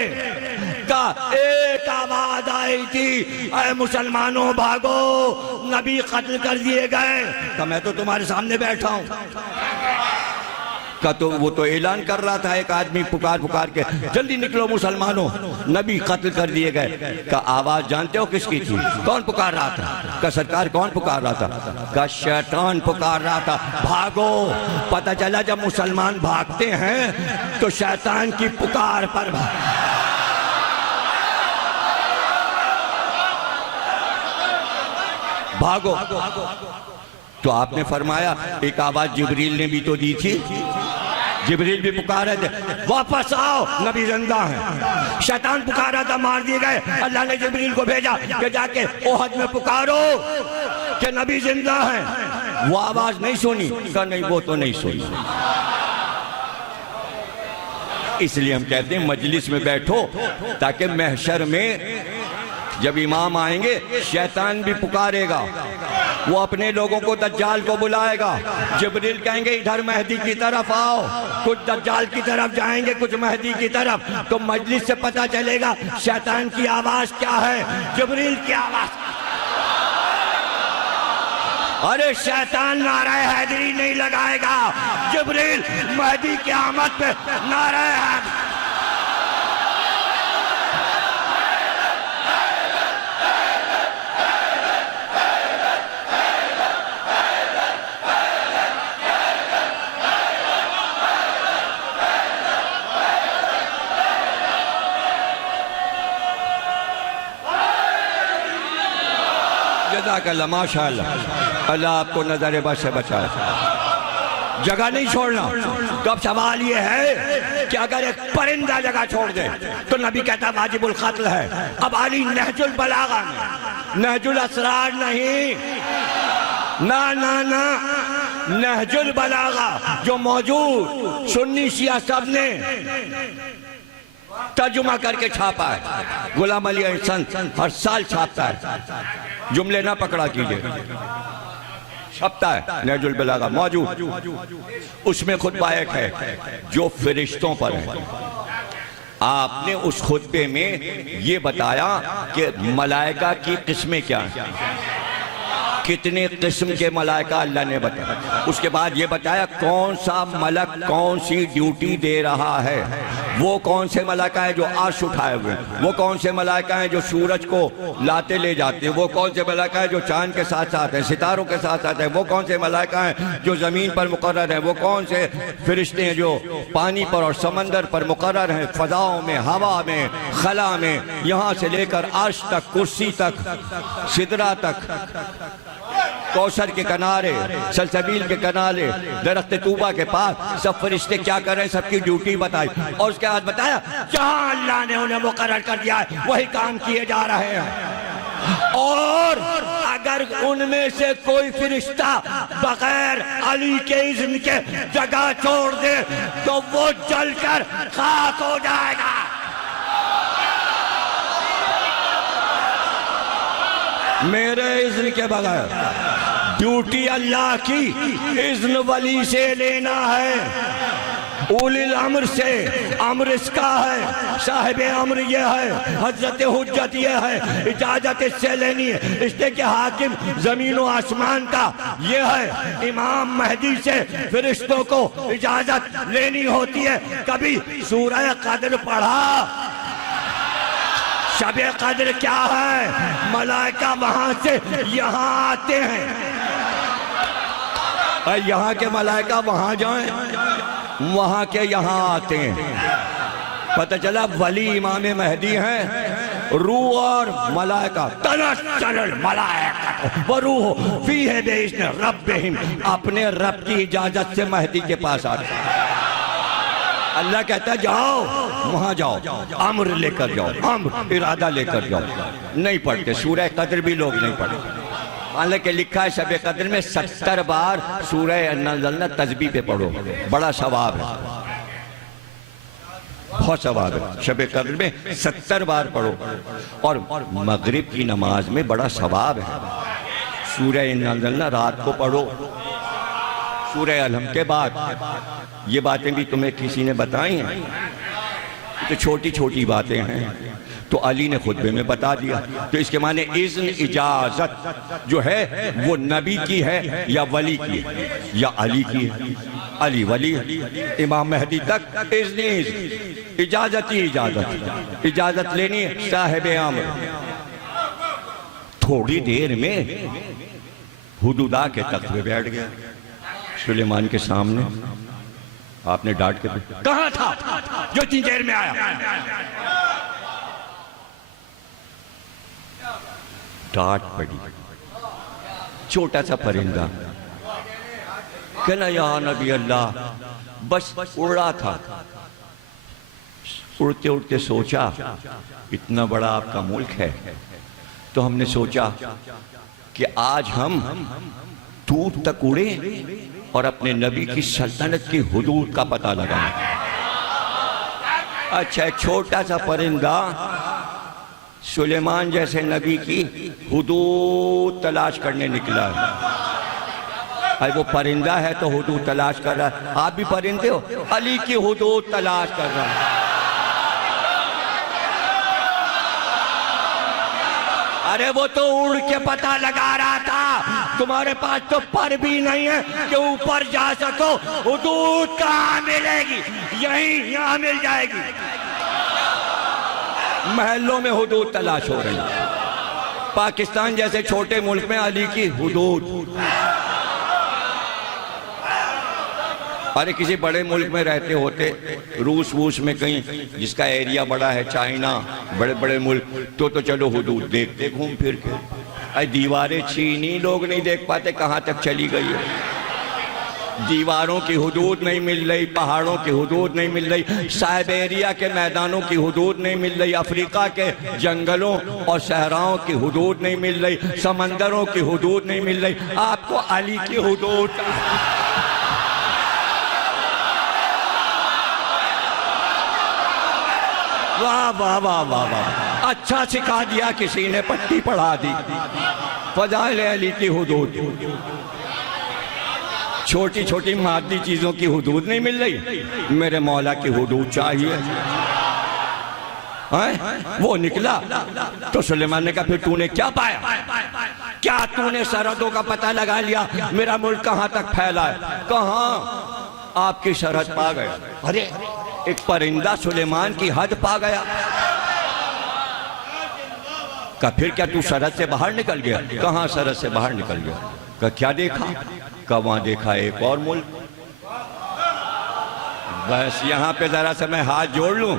का एक आवाज आई थी, अरे मुसलमानों भागो, नबी कत्ल कर दिए गए। का मैं तो तुम्हारे सामने बैठा हूं। का तो वो तो ऐलान कर रहा था एक आदमी पुकार पुकार के, जल्दी निकलो मुसलमानों, नबी कत्ल कर दिए गए। का आवाज जानते हो किसकी थी? कौन पुकार रहा था? का सरकार कौन पुकार रहा था? का शैतान पुकार रहा था, भागो। पता चला जब मुसलमान भागते हैं तो शैतान की पुकार पर भागो। तो आपने फरमाया एक आवाज जिब्रील ने भी तो दी थी, जिब्रील भी पुकार रहे थे वापस आओ, नबी जिंदा है। शैतान पुकार रहा था, मार दिए गए। अल्लाह ने जिब्रील को भेजा कि जाके ओहद में पुकारो कि नबी जिंदा है। वो आवाज नहीं सुनी? का नहीं, वो तो नहीं सुनी। इसलिए हम कहते हैं मजलिस में बैठो ताकि महशर में जब इमाम आएंगे शैतान भी पुकारेगा, वो अपने लोगों को दज्जाल को बुलाएगा। जिब्रील कहेंगे इधर मेहदी की तरफ आओ, कुछ दज्जाल की तरफ जाएंगे, कुछ मेहदी की तरफ। तो मजलिस से पता चलेगा शैतान की आवाज क्या है, जिब्रील की आवाज। अरे शैतान नारे हैदरी नहीं लगाएगा, जिब्रील मेहदी की आमद पे नारे हैदरी। माशाअल्लाह, अल्लाह आपको नजर बस से बचाए। जगह नहीं छोड़ना। तो अब सवाल ये है कि अगर एक परिंदा जगह छोड़ दे तो नबी कहता वाजिबुल कत्ल है। अब अली नहजुल बलागा में, नहजुल असरार नहीं, ना ना ना, नहजुल बलागा जो मौजूद सुन्नी शिया सब ने तर्जुमा करके छापा है। गुलाम अली अहसन हर साल छापता है, जुमले ना पकड़ा कीजिए, छपता है नहजुल बलागा मौजूद। उसमें खुतबा एक है जो फरिश्तों पर है। आपने उस खुतबे में ये बताया कि मलाइका की किस्में क्या हैं, कितने किस्म के मलाइका अल्लाह ने बताया। उसके बाद ये बताया कौन सा मलक कौन सी ड्यूटी दे रहा है। वो कौन से मलाइका है जो आर्श उठाए हुए, वो कौन से मलाइका हैं जो सूरज को लाते ले जाते हैं, वो कौन से मलाइका है जो चांद के साथ साथ हैं, सितारों के साथ साथ हैं, वो कौन से मलाइका हैं जो ज़मीन पर मुकर्रर हैं, वो कौन से फरिश्ते हैं जो पानी पर और समंदर पर मुकर्रर हैं, फ़ज़ाओं में, हवा में, खला में, यहाँ से लेकर अर्श तक, कुर्सी तक, सिदरा तक। कौसर के किनारे, सलसबील के किनारे, दरख्त तूबा के पास सब फरिश्ते क्या कर रहे हैं, सबकी ड्यूटी बताई और उसके बाद बताया जहां अल्लाह ने उन्हें मुकर्रर कर दिया है वही काम किए जा रहे हैं। और अगर उनमें से कोई फरिश्ता बगैर अली के इज़्न के जगह छोड़ दे तो वो जलकर खाक हो जाएगा। मेरे इज़्न के बगैर ड्यूटी अल्लाह की इज़्न वली से लेना है, उलिल अम्र से। अम्र इसका है, साहिब अम्र ये है, हजरत हुज्जत ये है, इजाजत इससे लेनी है। इसलिए कि हाकिम जमीन व आसमान का ये है। इमाम महदी से फरिश्तों को इजाजत लेनी होती है। कभी सूरह कद्र पढ़ा? शब कद्र क्या है? मलाइका वहां से यहाँ आते हैं, यहाँ के मलाइका वहां जाएं, वहां के यहाँ आते हैं। पता चला वली इमाम महदी हैं, रूह और मलाइका तनस्सलुल मलाइका व रूह फीहि बिइज़्नि रब्बिहिम, अपने रब की इजाजत से महदी के पास आते हैं। अल्लाह कहता है जाओ, वहां जाओ, अम्र लेकर जाओ, अम्र इरादा लेकर जाओ। नहीं पढ़ते सूरह कद्र भी लोग नहीं पढ़ते। हालांकि लिखा है शब कद्र में 70 बार सूरह अन्ना तस्बीह पे पढ़ो, बड़ा सवाब है, बहुत सवाब है। शब कद्र में 70 बार पढ़ो और मगरिब की नमाज में बड़ा सवाब है। सूरह अन्ना रात को पढ़ो, सूरह अलहम के बाद। ये बातें भी तुम्हें किसी ने बताई हैं? तो छोटी छोटी बातें हैं, तो अली ने खुतबे में बता दिया। तो इसके माने इज़्न, इजाजत जो है वो नबी की है या वली की है या अली की है? अली वली, इमाम महदी तक इज़्न, इजाजत ही इजाजत, इजाजत लेनी है साहिब अम्र। थोड़ी देर में हुदूदा के तख्त पे बैठ गया सुलेमान के सामने। आपने डांट के कहाँ था जो इतनी देर में आया? डांट पड़ी। छोटा सा परिंदा कहना या नबी अल्लाह, बस उड़ रहा था, उड़ते उड़ते सोचा इतना बड़ा आपका मुल्क है, तो हमने सोचा कि आज हम दूर तक उड़े और अपने नबी की सल्तनत की हुदूद का पता लगाएं। अच्छा, एक छोटा सा परिंदा सुलेमान जैसे नबी की हुदूद तलाश करने निकला है। अरे वो परिंदा है तो हुदूद तलाश कर रहा है। आप भी परिंदे हो, अली की हुदूद तलाश कर रहा है। अरे वो तो उड़ के पता लगा रहा था, तुम्हारे पास तो पर भी नहीं है कि ऊपर जा सको। हुदूद कहाँ मिलेगी? यहीं यहाँ मिल जाएगी। महलों में हुदूद तलाश हो रही है। पाकिस्तान जैसे छोटे मुल्क में अली की हुदूद। अरे किसी बड़े मुल्क में रहते होते, रूस वूस में कहीं जिसका एरिया बड़ा है, चाइना, बड़े बड़े मुल्क, तो चलो हुदूद देखते घूम फिर के। अरे दीवारें चीनी लोग नहीं देख पाते कहाँ तक चली गई है। दीवारों की हुदूद नहीं मिल रही, पहाड़ों की हुदूद नहीं मिल रही, साइबेरिया के मैदानों की हुदूद नहीं मिल रही, अफ्रीका के जंगलों और सहराओं की हुदूद नहीं मिल रही, समंदरों की हुदूद नहीं मिल रही। आपको अली की हुदूद। वाह वाह वाह वाह वाह, अच्छा सिखा दिया किसी ने, पट्टी पढ़ा दी। फज़ाइल अली की हुदूद। छोटी छोटी मादी चीजों की हुदूद नहीं मिल रही, मेरे मौला की हुदूद चाहिए। वो निकला तो सुलेमान ने कहा फिर तूने क्या पाया? क्या तूने सरहदों का पता लगा लिया? मेरा मुल्क कहाँ तक फैला है? कहाँ आपकी सरहद पा गए? अरे एक परिंदा सुलेमान की हद पा गया। का फिर क्या तू सरहद से बाहर निकल गया? कहाँ सरहद से बाहर निकल गया? का क्या देखा? का वहां देखा एक और मुल्क, बस यहाँ पे जरा सा मैं हाथ जोड़ लूं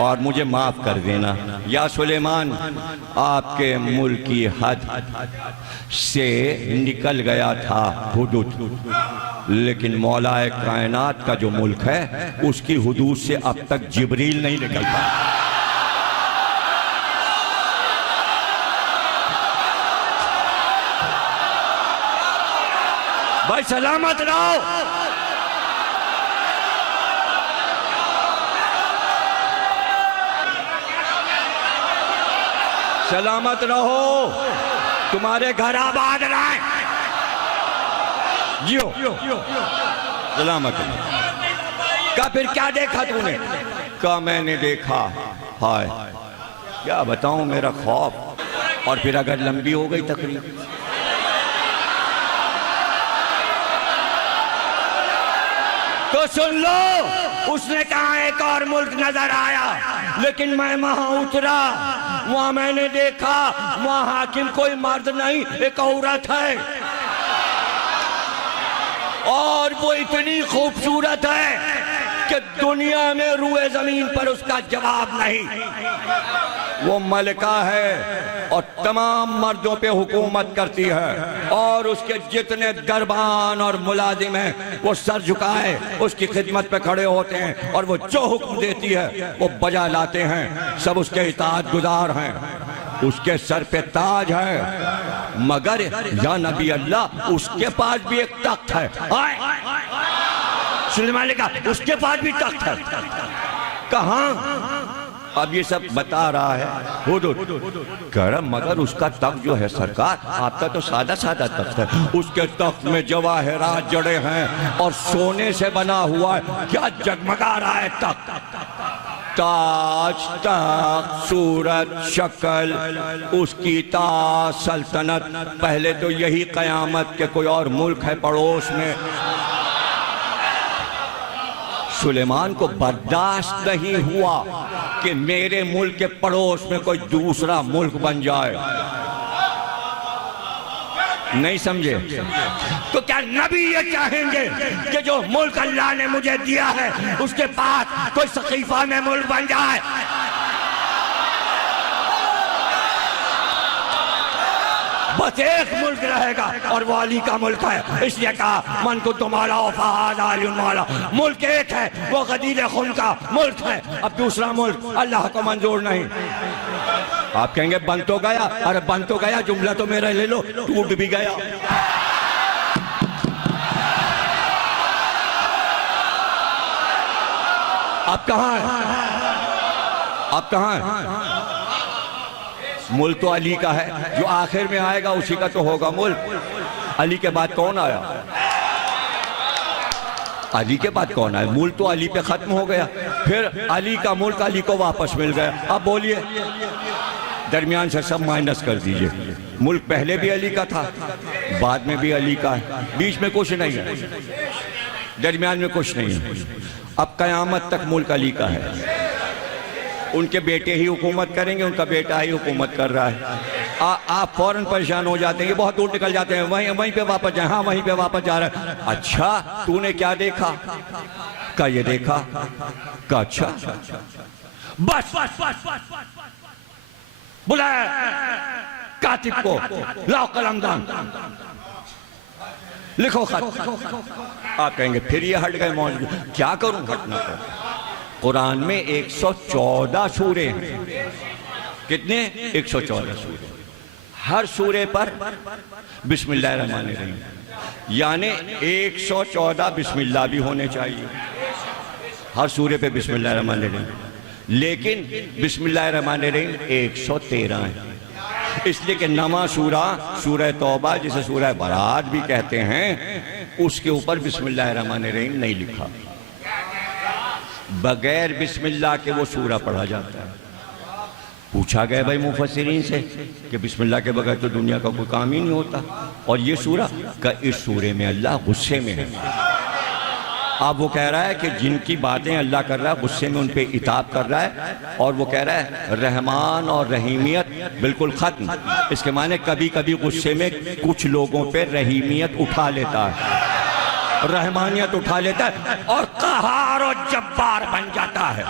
और मुझे माफ कर देना। या सुलेमान, आपके मुल्क की हद से निकल गया था हुदूद, लेकिन मौलाए कायनात का जो मुल्क है उसकी हुदूद से अब तक जिब्रील नहीं निकलता। भाई सलामत रहो। सलामत रहो, तुम्हारे घर आबाद रहे। जियो सलामत। का फिर क्या देखा तूने? का मैंने देखा, हाय क्या बताऊं मेरा खौफ। और फिर अगर लंबी हो गई तकरीर तो सुन लो। उसने कहा एक और मुल्क नजर आया, लेकिन मैं वहां उतरा, वहां मैंने देखा वहां हाकिम कोई मर्द नहीं, एक औरत है, और वो इतनी खूबसूरत है कि दुनिया में रूए जमीन पर उसका जवाब नहीं। वो मलिका है और तमाम मर्दों पे हुकूमत करती है, और उसके जितने दरबान और मुलाजिम हैं वो सर झुकाए उसकी खिदमत पे खड़े होते हैं, और वो जो हुक्म देती है वो बजा लाते हैं। सब उसके इताअत गुजार हैं, उसके सर पे ताज है। मगर या नबी अल्लाह, उसके पास भी एक तख्त है। सुलेमान ने कहा उसके पास भी तख्त है। कहाँ? अब ये सब बता रहा है हुदूद करम, मगर उसका तख्त जो है सरकार, आपका तो सादा सादा तख्त है, उसके तख्त में जवाहरात जड़े हैं और सोने से बना हुआ है। क्या जगमगा रहा है तख्त, ताज, तख्त, सूरत, शक्ल, उसकी ताज सल्तनत। पहले तो यही कयामत के कोई और मुल्क है पड़ोस में। सुलेमान को बर्दाश्त नहीं हुआ कि मेरे मुल्क के पड़ोस में कोई दूसरा मुल्क बन जाए। नहीं समझे? तो क्या नबी ये चाहेंगे कि जो मुल्क अल्लाह ने मुझे दिया है उसके पास कोई सकीफा में मुल्क बन जाए? बस एक मुल्क रहेगा और वो अली का मुल्क है। इसलिए कहा मन को तुम्हारा वफादारा, मुल्क एक है, वो गदीर खुन का मुल्क है। अब दूसरा मुल्क अल्लाह को मंजूर नहीं। आप कहेंगे बन तो गया, अरे बन तो गया, जुमला तो मेरा ले लो, टूट भी गया। अब कहां है? अब कहां है? मुल्क तो अली का है, जो आखिर में आएगा उसी का तो होगा मुल्क। अली के बाद कौन आया? अली के बाद कौन आया? मुल्क तो अली पे खत्म हो गया, फिर अली का मुल्क अली को वापस मिल गया। अब बोलिए, दरमियान से सब माइनस कर दीजिए। मुल्क पहले भी अली का था, बाद में भी अली का है, बीच में कुछ नहीं है, दरमियान में कुछ नहीं है। अब कयामत तक मुल्क अली का है। उनके बेटे ही हुकूमत करेंगे, उनका बेटा ही हुकूमत कर रहा है। आप फौरन परेशान हो जाते हैं, बहुत दूर निकल जाते हैं, वहीं पे वापस जाए, हाँ वहीं पे वापस जा रहा है। अच्छा तूने क्या देखा? का ये देखा का अच्छा बस बुलाया कातिब को, लाओ कलमदान, लिखो खत। आप कहेंगे फिर ये हट गए मौजूद, क्या करूं हटना पर? कुरान में 114 सूरे हैं। कितने? 114 सूरे। हर सूरे पर बिस्मिल्लाहिर्रहमानिर्रहीम, यानी 114 बिस्मिल्लाह भी होने चाहिए हर सूरे पे बिस्मिल्लाहिर्रहमानिर्रहीम। लेकिन बिस्मिल्लाहिर्रहमानिर्रहीम 113 है, इसलिए कि नमा सूरा सूरह तौबा, जिसे सूरह बरात भी कहते हैं, उसके ऊपर बिस्मिल्लाहिर्रहमानिर्रहीम नहीं लिखा। बगैर बिस्मिल्लाह के वो सूरा पढ़ा जाता है। पूछा गया भाई मुफस्सिरीन से कि बिस्मिल्लाह के बगैर तो दुनिया का कोई काम ही नहीं होता, और ये सूरा का, इस सूरे में अल्लाह गुस्से में है। अब वो कह रहा है कि जिनकी बातें अल्लाह कर रहा है गुस्से में, उन पे इताब कर रहा है, और वो कह रहा है रहमान और रहीमियत बिल्कुल खत्म। इसके माने कभी कभी गुस्से में कुछ लोगों पे रहीमियत उठा लेता है। रहमानियत उठा लेता है और कहार और जब्बार बन जाता है।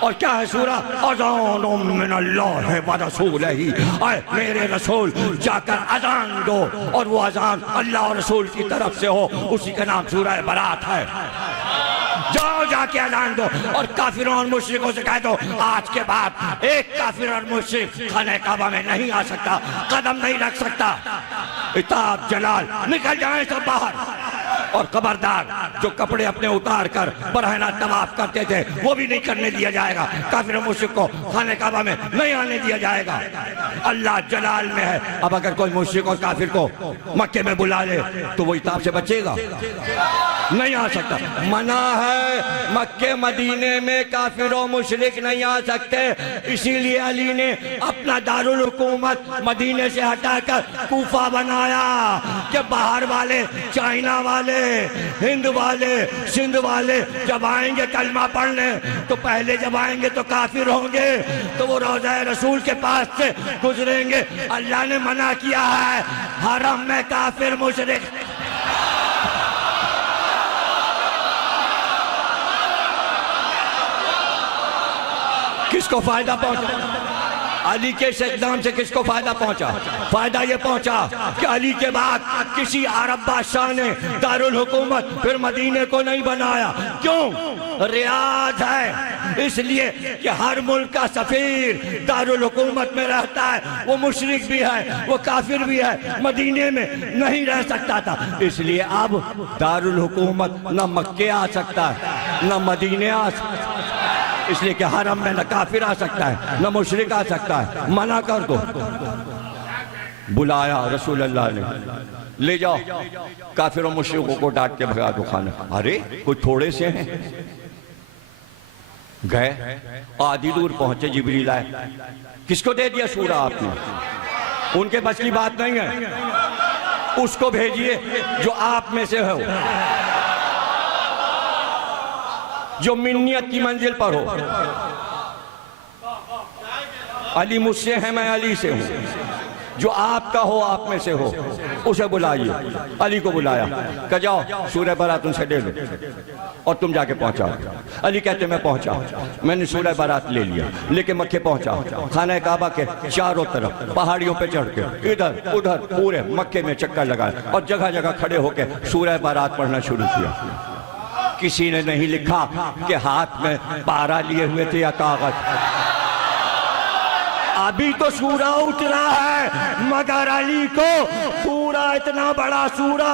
और क्या है सूरा? अज़ानुम मिनल्लाहि व रसूलिही, ऐ मेरे रसूल जाकर अजान दो, और वो अजान अल्लाह और रसूल की तरफ से हो, उसी का नाम सूरह बरात है। जाओ जाके अजान दो और काफिरों और मुशरिकों से कह दो आज के बाद एक काफिर और मुशरिक खाने काबा में नहीं आ सकता, कदम नहीं रख सकता। इताब जलाल निकल जाए सब बाहर। और खबरदार जो कपड़े अपने उतार कर बरहना तवाफ करते थे वो भी नहीं करने दिया जाएगा। काफिर और मुशरिक को खाने काबा में नहीं आने दिया जाएगा। अल्लाह जलाल में है। अब अगर कोई मुशरिक और काफिर को मक्के में बुला ले तो वो इताब से बचेगा? नहीं आ सकता। मना है, मक्के मदीने में काफिरों मुशरिक नहीं आ सकते। इसीलिए अली ने अपना दारुल हुकूमत मदीने से हटाकर कूफा बनाया कि बाहर वाले, चाइना वाले, हिंद वाले, सिंध वाले जब आएंगे कलमा पढ़ने तो पहले जब आएंगे तो काफिर होंगे, तो वो रोज़ा रसूल के पास से गुजरेंगे। अल्लाह ने मना किया है हरम में काफिर मुशरिक। किसको फायदा पहुंचा? अली के इस इक़दाम से किसको फायदा पहुंचा? फायदा ये पहुंचा कि अली के बाद किसी अरब बादशाह ने दारुल हुकूमत फिर मदीने को नहीं बनाया। क्यों? रियाज है, इसलिए कि हर मुल्क का सफीर दारुल हुकूमत में रहता है। वो मुशरिक भी है, वो काफिर भी है, मदीने में नहीं रह सकता था। इसलिए अब दारुल हुकूमत न मक्के आ सकता है न मदीने आ सकता है। इसलिए कि हरम में न काफिर आ सकता है न मुशरिक आ सकता है। मना कर दो। बुलाया रसूल अल्लाह ने, ले जाओ काफिरों मुशरिकों को डांट के भगा दो खाना। अरे कुछ थोड़े से हैं। गए, आधी दूर पहुंचे, जिब्रील आए। किसको दे दिया सूरा आपने? उनके बस की बात नहीं है। उसको भेजिए जो आप में से हो, जो मिन्नियत की मंजिल पर हो। अली मुझसे है, मैं अली से हूं। जो आपका हो, आप में से हो, उसे बुलाइए। अली को बुलाया, कह जाओ सूरह बारात उनसे ले लो और तुम जाके पहुंचाओ। अली कहते मैं पहुंचा, मैंने सूरह बारात ले लिया, लेके मक्के पहुंचा। खाना काबा के चारों तरफ पहाड़ियों पे चढ़ के इधर उधर पूरे मक्के में चक्कर लगाया और जगह जगह खड़े होकर सूरह बारात पढ़ना शुरू किया। किसी ने नहीं लिखा कि हाथ में पारा लिए हुए थे या कागज। अभी तो सूरा उतरा है, मगर अली को पूरा इतना बड़ा सूरा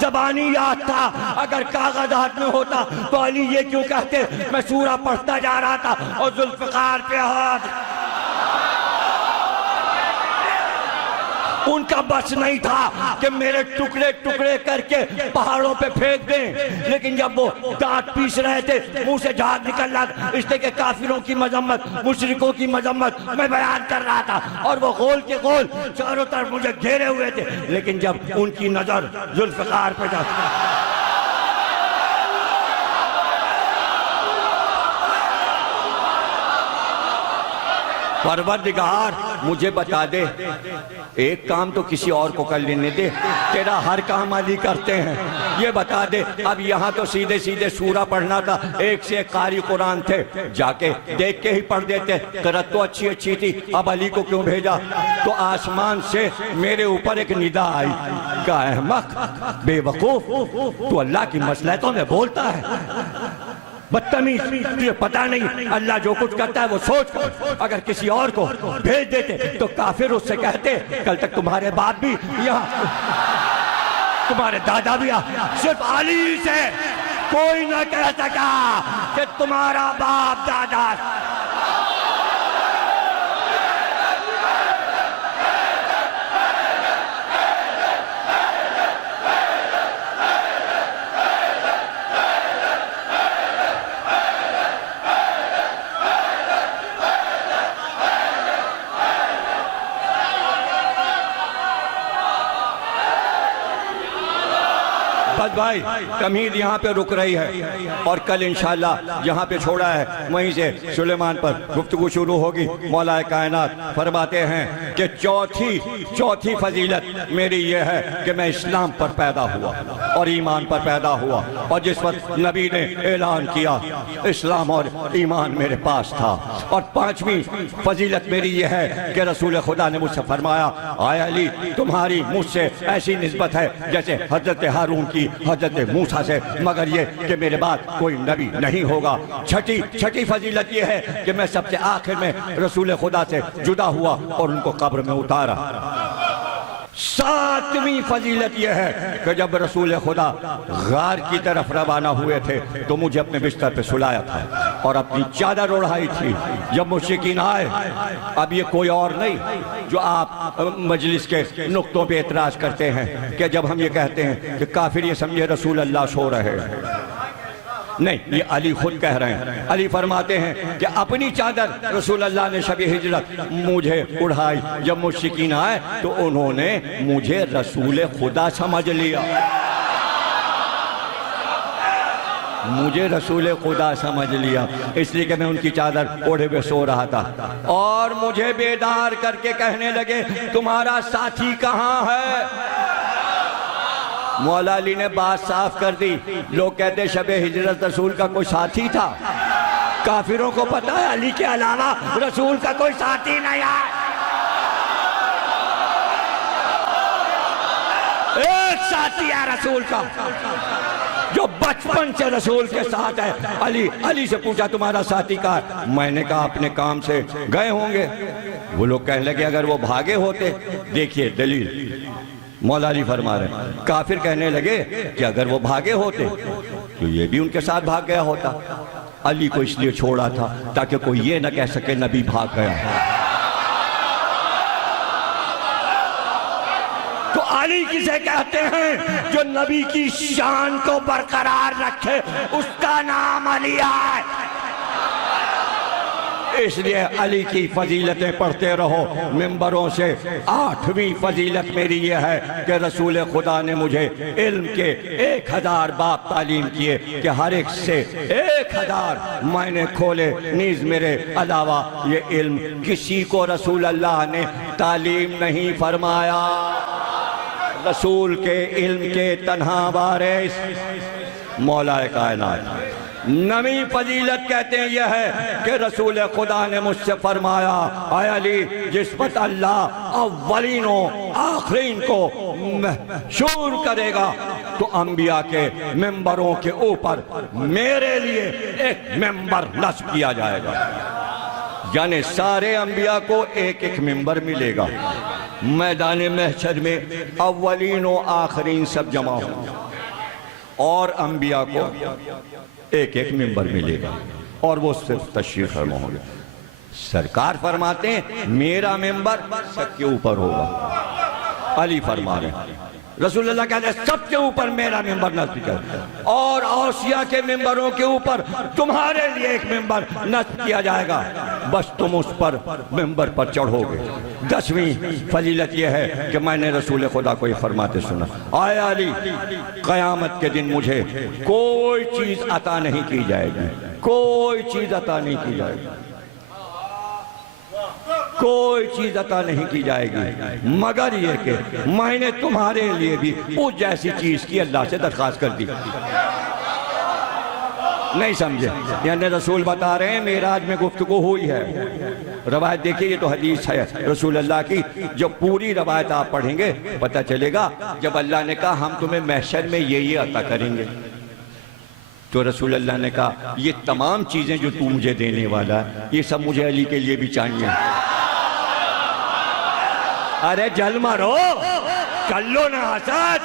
ज़बानी याद था। अगर कागज हाथ में होता तो अली ये क्यों कहते मैं सूरा पढ़ता जा रहा था और जुल्फ़िकार पे हाथ। उनका बस नहीं था कि मेरे टुकड़े टुकड़े करके पहाड़ों पे फेंक दें। लेकिन जब वो दांत पीस रहे थे, मुंह से झाग निकल रहा था, इसलिए कि काफिरों की मजम्मत, मुशरिकों की मजम्मत मैं बयान कर रहा था और वो गोल के गोल चारों तरफ मुझे घेरे हुए थे। लेकिन जब उनकी नजर जुल्फ़िकार पे जाती, परवरदिगार मुझे बता दे, एक काम तो किसी और को कर लेने दे, तेरा हर काम अली करते हैं। ये बता दे, अब यहाँ तो सीधे सीधे सूरा पढ़ना था, एक से एक कारी कुरान थे, जाके देख के ही पढ़ देते। क़िरात तो अच्छी अच्छी थी, अब अली को क्यों भेजा? तो आसमान से मेरे ऊपर एक निदा आई, का अहमक बेवकूफ, तू अल्लाह की मसलहतों में बोलता है, बदतमीज, तुझे पता नहीं अल्लाह जो कुछ करता है वो सोच कर। अगर किसी और को भेज देते तो काफिर उससे कहते कल तक तुम्हारे बाप भी यहाँ, तुम्हारे दादा भी यहाँ। सिर्फ अली से कोई न कह सका कि तुम्हारा बाप दादा। भाई तमहीद यहाँ पे रुक रही है और कल इंशाअल्लाह जहाँ पे छोड़ा है वहीं से सुलेमान पर गुफ्तगू शुरू होगी। मौला कायनात फरमाते हैं कि चौथी फजीलत मेरी ये है कि मैं इस्लाम पर पैदा हुआ और ईमान पर पैदा हुआ, और जिस वक्त नबी ने ऐलान किया इस्लाम और ईमान मेरे पास था। और पांचवी फजीलत मेरी ये है कि रसूल खुदा ने मुझसे फरमाया, आय अली तुम्हारी मुझसे ऐसी निस्बत है जैसे हजरत हारून की हजरत मूसा से, मगर ये कि मेरे बाद कोई नबी नहीं होगा। छठी फजीलत ये है कि मैं सबसे आखिर में रसूल खुदा से जुदा हुआ और उनको कब्र में उतारा। सातवीं फजीलत यह है कि जब रसूल खुदा गार की तरफ रवाना हुए थे तो मुझे अपने बिस्तर पे सुलाया था और अपनी चादर ओढ़ाई थी। जब मुश्रिकीन आए, अब ये कोई और नहीं जो आप मजलिस के नुक्तों पे एतराज करते हैं कि जब हम ये कहते हैं कि काफिर ये समझे रसूल अल्लाह सो रहे हैं, नहीं, ये अली खुद कह रहे हैं। अली फरमाते हैं कि अपनी चादर रसूल अल्लाह ने शब हिजरत मुझे उड़ाई। जब मुश्रिकीन आए तो उन्होंने मुझे रसूल खुदा समझ लिया, मुझे रसूल खुदा समझ लिया, इसलिए कि मैं उनकी चादर ओढ़े हुए सो रहा था और मुझे बेदार करके कहने लगे तुम्हारा साथी कहाँ है। मौला अली ने बात साफ कर दी। लोग कहते शब हिजरत रसूल का कोई साथी था, काफिरों को पता है अली के अलावा रसूल का कोई साथी नहीं है। एक साथी है रसूल का जो बचपन से रसूल के साथ है। अली से पूछा तुम्हारा साथी कहाँ है? मैंने कहा अपने काम से गए होंगे। वो लोग कहने लगे अगर वो भागे होते, देखिए दलील मौला अली फरमा रहे। काफिर कहने लगे कि अगर वो भागे होते तो ये भी उनके साथ भाग गया होता। अली को इसलिए छोड़ा था ताकि कोई ये न कह सके नबी भाग गया। तो अली किसे कहते हैं? जो नबी की शान को बरकरार रखे, उसका नाम अली है। इसलिए अली की फजीलतें पढ़ते रहो मिंबरों से। आठवीं फजीलत मेरी यह है कि रसूल खुदा ने मुझे इल्म के 1000 बाब तालीम किए कि हर एक से 1000 मैंने खोले, नीज मेरे अलावा ये इल्म किसी को रसूल अल्लाह ने तालीम नहीं फरमाया। रसूल के इल्म के तन्हा वारिस मौला कायनात। नवी फजीलत कहते हैं यह है कि रसूल खुदा ने मुझसे फरमाया, आय अली जिस वक्त अल्लाह अव्वलीनों आखरीन को मशहूर करेगा तो अंबिया के मेंबरों के ऊपर मेरे लिए एक मेंबर नस्ब किया जाएगा। यानी सारे अंबिया को एक एक मेंबर मिलेगा। मैदान महशर में अव्वलीनों आखरीन सब जमा होंगे और अंबिया को एक एक मेंबर मिलेगा और वो सिर्फ तशरीफ फरमा होंगे। सरकार फरमाते हैं मेरा मेंबर सबके ऊपर होगा। अली फरमा रहे रसूल अल्लाह कहते हैं सबके ऊपर मेरा मेंबर नस्ब कर और औसिया के मेंबरों के ऊपर तुम्हारे लिए एक मेंबर नस्ब किया जाएगा, बस तुम उस पर मेंबर पर चढ़ोगे। 10वीं फजीलत यह है कि मैंने रसूल खुदा को फरमाते सुना, आया अली क़यामत के दिन मुझे कोई चीज अता नहीं की जाएगी, कोई चीज अता नहीं की जाएगी, कोई चीज अता नहीं की जाएगी मगर ये कि मैंने तुम्हारे लिए भी उस जैसी चीज की अल्लाह से दरखास्त कर दी। नहीं समझे? यानी रसूल बता रहे हैं मेराज में गुफ्तगू हुई है। रवायत देखिए, ये तो हदीस है रसूल अल्लाह की। जब पूरी रवायत आप पढ़ेंगे पता चलेगा जब अल्लाह ने कहा हम तुम्हें महशर में ये अता करेंगे तो रसूल अल्लाह ने कहा ये तमाम चीजें जो तू मुझे देने वाला है ये सब मुझे अली के लिए भी चाहिए। अरे जल मारो, कर लो ना हसद,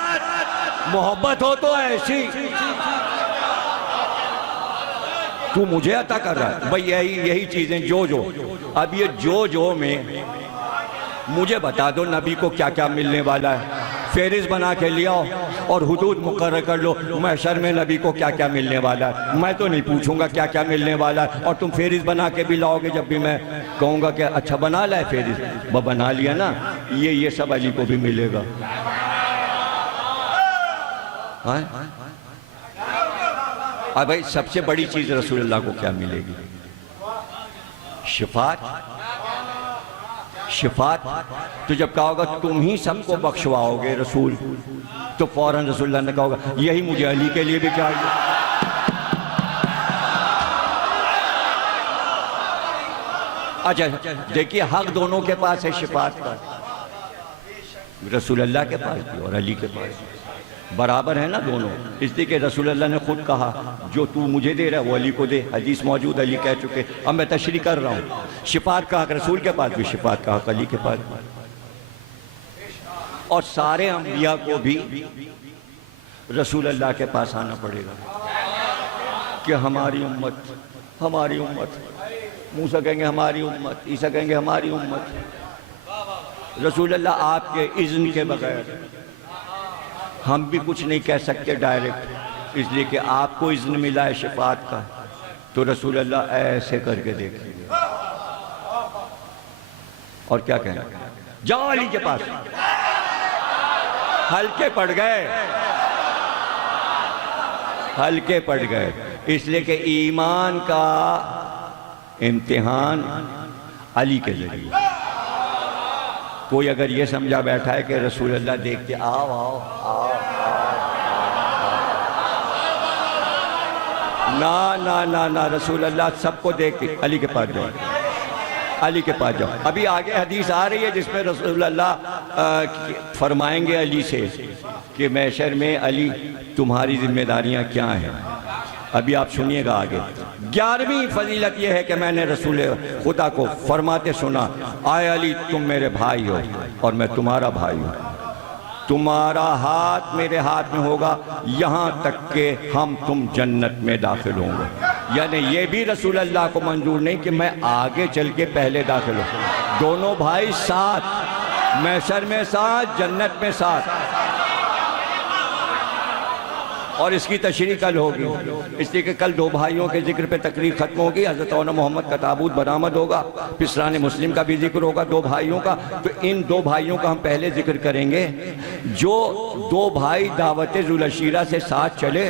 मोहब्बत हो तो ऐसी। तू मुझे अता कर रहा है भाई, यही चीजें जो अब ये जो में मुझे बता दो नबी को क्या क्या मिलने वाला है। फेरिस बना के लिया और हुदूद मुकर्रर कर लो महशर में नबी को क्या क्या मिलने वाला है। मैं तो नहीं पूछूंगा क्या क्या मिलने वाला है और तुम फेरिस बना के भी लाओगे जब भी मैं कहूँगा कि अच्छा बना लाए फेरिस, वो बना लिया ना, ये सब अली को भी मिलेगा। हाँ अब भाई सबसे बड़ी चीज रसूलुल्लाह को क्या मिलेगी? शिफात। शिफात तो जब कहा होगा तुम ही सबको बख्शवाओगे रसूल, तो फौरन रसूलुल्लाह ने कहा होगा यही मुझे अली के लिए भी चाहिए। अच्छा देखिए, हक दोनों के पास है शिफात का, रसूलुल्लाह के पास भी और अली के पास भी बराबर है ना दोनों। इसलिए कि रसूलुल्लाह ने खुद कहा जो तू मुझे दे रहा है वो अली को दे, हदीस मौजूद, अली कह चुके। अब मैं तशरीह कर रहा हूँ, शिफात का हक रसूल के पास भी, शिफात का हक अली के पास भी। और सारे अंबिया को भी रसूलुल्लाह के पास आना पड़ेगा कि हमारी उम्मत, हमारी उम्मत। मूसा कहेंगे हमारी उम्मत, ईसा कहेंगे हमारी उम्मत। रसूलुल्लाह आपके इज़्न के बगैर हम भी कुछ नहीं कह सकते डायरेक्ट, इसलिए कि आपको इज़्न मिला है शिफात का, तो रसूलुल्लाह ऐसे करके देखिए और क्या कहना, जाओ अली के पास। हल्के पड़ गए, हल्के पड़ गए, इसलिए कि ईमान का इम्तिहान अली के जरिए। कोई अगर ये समझा बैठा है कि रसूलुल्लाह देखते आओ आओ आओ, ना ना ना ना, रसूलुल्लाह सबको देखते अली के पास जाओ, अली के पास जाओ। अभी आगे हदीस आ रही है जिसमें रसूलुल्लाह फरमाएंगे अली से कि महशर में अली तुम्हारी जिम्मेदारियां क्या हैं। अभी आप सुनिएगा आगे। 11वीं फजीलत यह है कि मैंने रसूल खुदा को फरमाते सुना, आए अली तुम मेरे भाई हो और मैं तुम्हारा भाई हूँ, तुम्हारा हाथ मेरे हाथ में होगा यहाँ तक कि हम तुम जन्नत में दाखिल होंगे। यानी ये भी रसूलुल्लाह को मंजूर नहीं कि मैं आगे चल के पहले दाखिल हूँ। दोनों भाई साथ, महशर में साथ, जन्नत में साथ। और इसकी तशरीह कल होगी, इसलिए कि कल दो भाइयों के जिक्र पे तकरीर खत्म होगी। हज़रत औना मोहम्मद का ताबूत बरामद होगा, पिसरान मुस्लिम का भी जिक्र होगा दो भाइयों का। तो इन दो भाइयों का हम पहले जिक्र करेंगे, जो दो भाई दावत ज़ुलअशीरा से साथ चले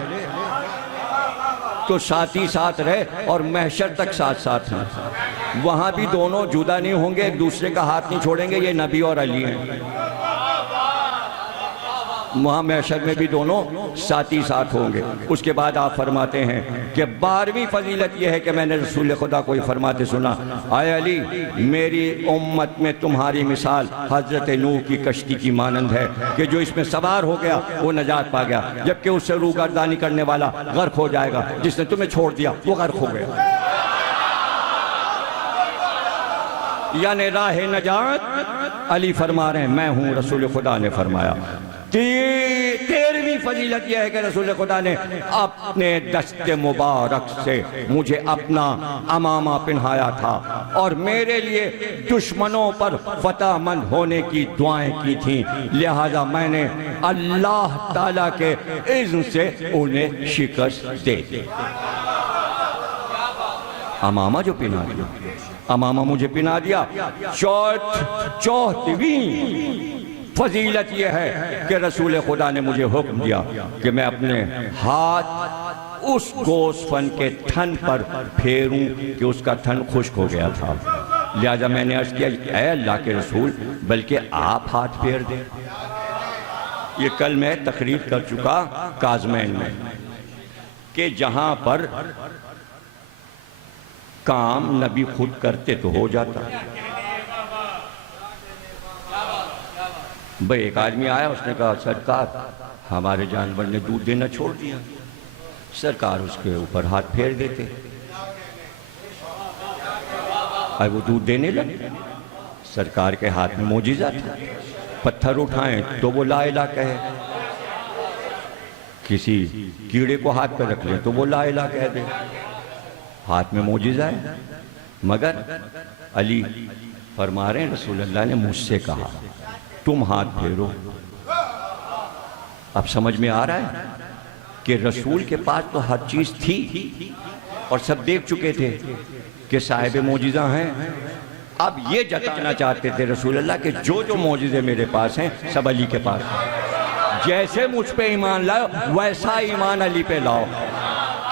तो साथ ही साथ रहे और महशर तक साथ साथ हैं। वहाँ भी दोनों जुदा नहीं होंगे, एक दूसरे का हाथ नहीं छोड़ेंगे। ये नबी और अली हैं, वहाँ महशर में भी दोनों साथ ही साथ होंगे। उसके बाद आप फरमाते हैं कि 12वीं फजीलत यह है कि मैंने रसूल खुदा को फरमाते सुना, आए अली मेरी उम्मत में तुम्हारी मिसाल हज़रत नूह की कश्ती की मानंद है कि जो इसमें सवार हो गया वो नजात पा गया, जबकि उससे रूगर्दानी करने वाला गर्क हो जाएगा। जिसने तुम्हें छोड़ दिया वो गर्क हो गया। यानी राह नजात अली फरमा रहे हैं, मैं हूँ, रसूल खुदा ने फरमाया। 13वीं फजीलत यह है कि रसूल खुदा ने अपने दस्ते मुबारक से मुझे अपना अमामा पहनाया था और मेरे लिए दुश्मनों पर फतहमंद होने की दुआएं की थी, लिहाजा मैंने अल्लाह ताला के इज़्न से उन्हें शिकस्त दे दी। अमामा जो पहना दिया, अमामा मुझे पहना दिया। 4वीं फजीलत यह है कि रसूल खुदा ने मुझे हुक्म दिया कि मैं अपने हाथ उस गोसफन के थन पर फेरूं कि उसका थन खुश्क हो गया था। लिहाजा मैंने अर्ज किया, ऐ अल्लाह के रसूल, बल्कि आप हाथ फेर दें। ये कल मैं तकरीर कर चुका काज़मैन में कि जहां पर काम नबी खुद करते तो हो जाता। भाई एक आदमी आया, उसने कहा सरकार हमारे जानवर ने दूध देना छोड़ दिया। सरकार उसके ऊपर हाथ फेर देते, और वो दूध देने लगे। सरकार के हाथ में मोजिज़ा था, पत्थर उठाएं तो वो ला इला कहे, किसी कीड़े को हाथ पर रख लें तो वो ला इला कह दे। हाथ में मोजिज़ा है। मगर अली फरमा रहे हैं, रसूलुल्लाह ने मुझसे कहा तुम हाथ फेरो। अब समझ में आ रहा है कि रसूल के पास तो हर चीज थी और सब देख चुके थे कि साहिब मोजिज़ा हैं। अब ये जताना चाहते थे रसूलुल्लाह कि जो जो मोजिज़े मेरे पास हैं सब अली के पास हैं। जैसे मुझ पे ईमान लाओ वैसा ईमान अली पे लाओ,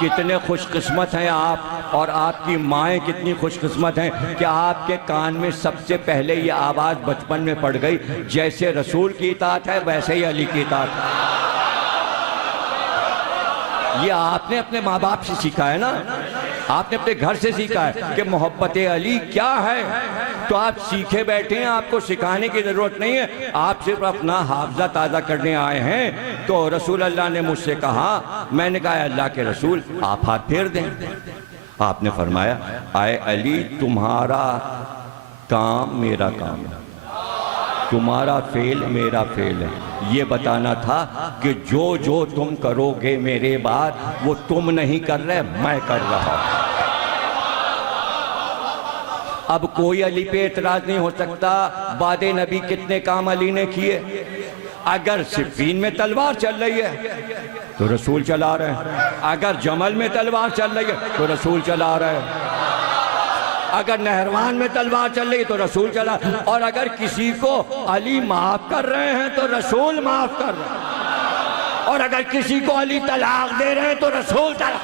कितने खुशकिस्मत हैं आप और आपकी माएँ कितनी खुशकिस्मत हैं कि आपके कान में सबसे पहले ये आवाज़ बचपन में पड़ गई, जैसे रसूल की इताअत है वैसे ही अली की इताअत है। ये आपने अपने माँ बाप से सीखा है ना, आपने अपने घर से सीखा है कि मोहब्बत अली क्या है, तो आप सीखे बैठे हैं, आपको सिखाने की ज़रूरत नहीं है, आप सिर्फ अपना हाफजा ताज़ा करने आए हैं। तो रसूल अल्लाह ने मुझसे कहा, मैंने कहा अल्लाह के रसूल आप हाथ फेर दें। आपने फरमाया आए अली तुम्हारा काम मेरा काम है, तुम्हारा फेल मेरा फेल है। ये बताना था कि जो जो तुम करोगे मेरे बाद वो तुम नहीं कर रहे, मैं कर रहा हूं। अब कोई अली पे एतराज नहीं हो सकता। बादे नबी कितने काम अली ने किए। अगर सिफ़ीन में तलवार चल रही है तो रसूल चला रहे हैं, अगर जमल में तलवार चल रही है तो रसूल चला रहे हैं, अगर नहरवान में तलवार चल रही तो रसूल चला, और अगर किसी को अली माफ कर रहे हैं तो रसूल माफ कर रहे हैं, और अगर किसी को अली तलाक दे रहे हैं तो रसूल तलाक।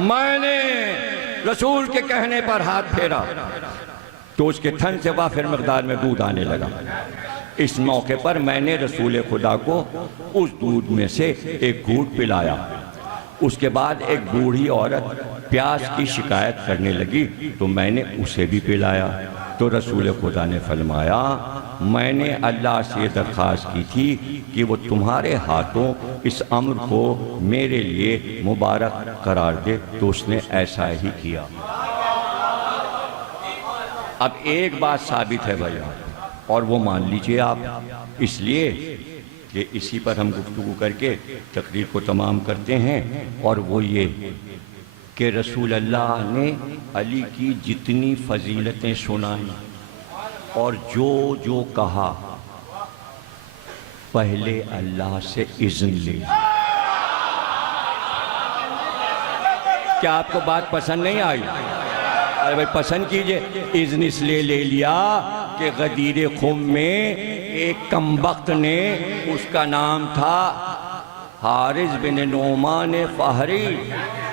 मैंने रसूल के कहने पर हाथ फेरा तो उसके थन से वाफिर मकदार में दूध आने लगा। इस मौके पर मैंने रसूल खुदा को उस दूध में से एक घूंट पिलाया। उसके बाद एक बूढ़ी औरत प्यास की शिकायत करने लगी तो मैंने उसे भी पिलाया। तो रसूल खुदा ने फरमाया मैंने अल्लाह से दरख्वास्त की थी कि वो तुम्हारे हाथों इस अम्र को मेरे लिए मुबारक करार दे, तो उसने ऐसा ही किया। अब एक बात साबित है भैया, और वो मान लीजिए आप, इसलिए कि इसी पर हम गुफ्तगू करके तकरीर को तमाम करते हैं, और वो ये कि रसूल अल्लाह ने अली की जितनी फजीलतें सुनाई और जो जो कहा पहले अल्लाह से इज़्न ले। क्या आपको बात पसंद नहीं आई? अरे भाई पसंद कीजिए। इज़्न इसलिए ले लिया कि गदीर खुम में एक कमबख्त ने, उसका नाम था हारिस बिन नोमान फहरी,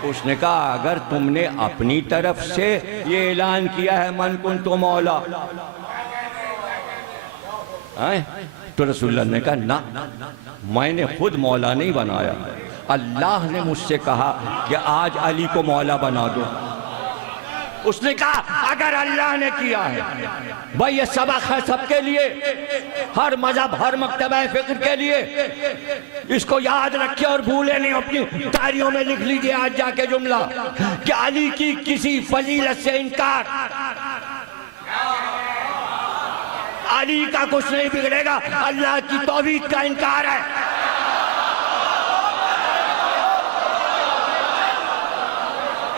उसने कहा अगर तुमने अपनी तरफ से ये ऐलान किया है मन कुन तो मौला, तो रसूलुल्लाह ने कहा ना, मैंने खुद मौला नहीं बनाया, अल्लाह ने मुझसे कहा कि आज अली को मौला बना दो। उसने कहा अगर अल्लाह ने किया है, भाई ये सबक है सबके लिए, हर मजहब हर मकतबा फिक्र के लिए, इसको याद रखिए और भूले नहीं। अपनी डायरियों में लिख लीजिए आज जाके जुमला कि अली की किसी फजीलत से इनकार, अली का कुछ नहीं बिगड़ेगा, अल्लाह की तौहीद का इनकार है।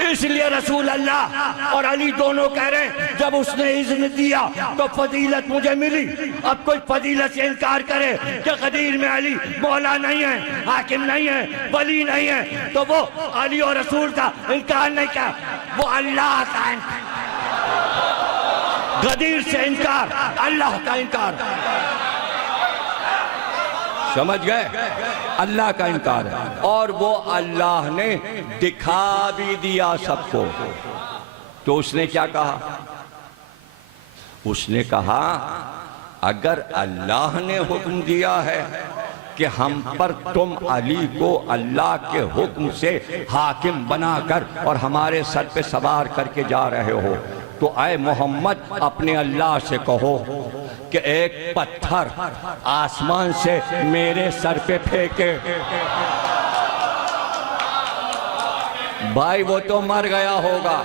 इसलिए रसूल अल्लाह और अली दोनों कह रहे हैं जब उसने इज़्न दिया तो फजीलत मुझे मिली। अब कोई फजीलत से इनकार करे कि गदीर में अली मौला नहीं है, हाकिम नहीं है, वली नहीं है, तो वो अली और रसूल का इनकार नहीं किया, वो अल्लाह का इनकार। गदीर से इनकार अल्लाह का इनकार, समझ गए? अल्लाह का इनकार है, और वो अल्लाह ने दिखा भी दिया सबको। तो उसने क्या कहा? उसने कहा अगर अल्लाह ने हुक्म दिया है कि हम पर तुम अली को अल्लाह के हुक्म से हाकिम बनाकर और हमारे सर पे सवार करके जा रहे हो, तो आए मोहम्मद अपने अल्लाह से कहो कि एक पत्थर आसमान से मेरे सर पे फेंके। भाई वो तो मर गया होगा,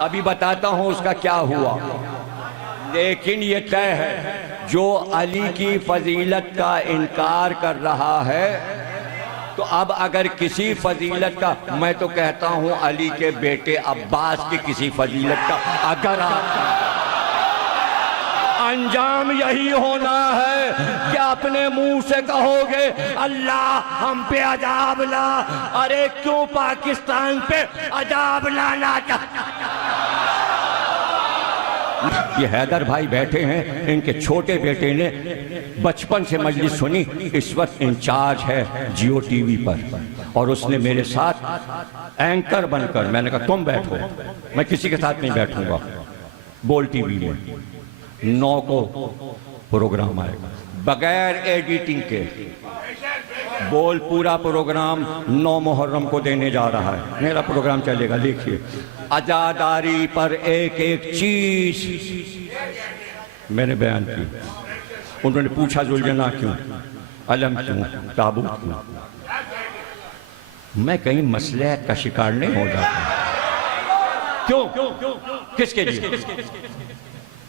अभी बताता हूं उसका क्या हुआ, लेकिन ये तय है जो अली की फजीलत का इनकार कर रहा है, तो अब अगर किसी फजीलत का, मैं तो कहता हूं अली के बेटे अब्बास की किसी फजीलत का अगर अंजाम यही होना है कि अपने मुंह से कहोगे अल्लाह हम पे अजाब ला। अरे क्यों पाकिस्तान पे अजाब लाना चाहता? ये हैदर भाई बैठे हैं, इनके छोटे बेटे ने बचपन से मजलिस सुनी, इस वक्त इंचार्ज है जियो टीवी पर, और उसने मेरे साथ एंकर बनकर, मैंने कहा तुम बैठो, मैं किसी के साथ नहीं बैठूंगा। बोल टीवी में 9 को प्रोग्राम आएगा बगैर एडिटिंग के। बोल पूरा प्रोग्राम 9 मुहर्रम को देने जा रहा है, मेरा प्रोग्राम चलेगा। देखिए आजादारी पर एक एक चीज मैंने बयान की। उन्होंने पूछा जुलझना क्यों, अलम क्यों, ताबूत क्यों? मैं कहीं मसले का शिकार नहीं हो जाता। क्यों? किसके लिए?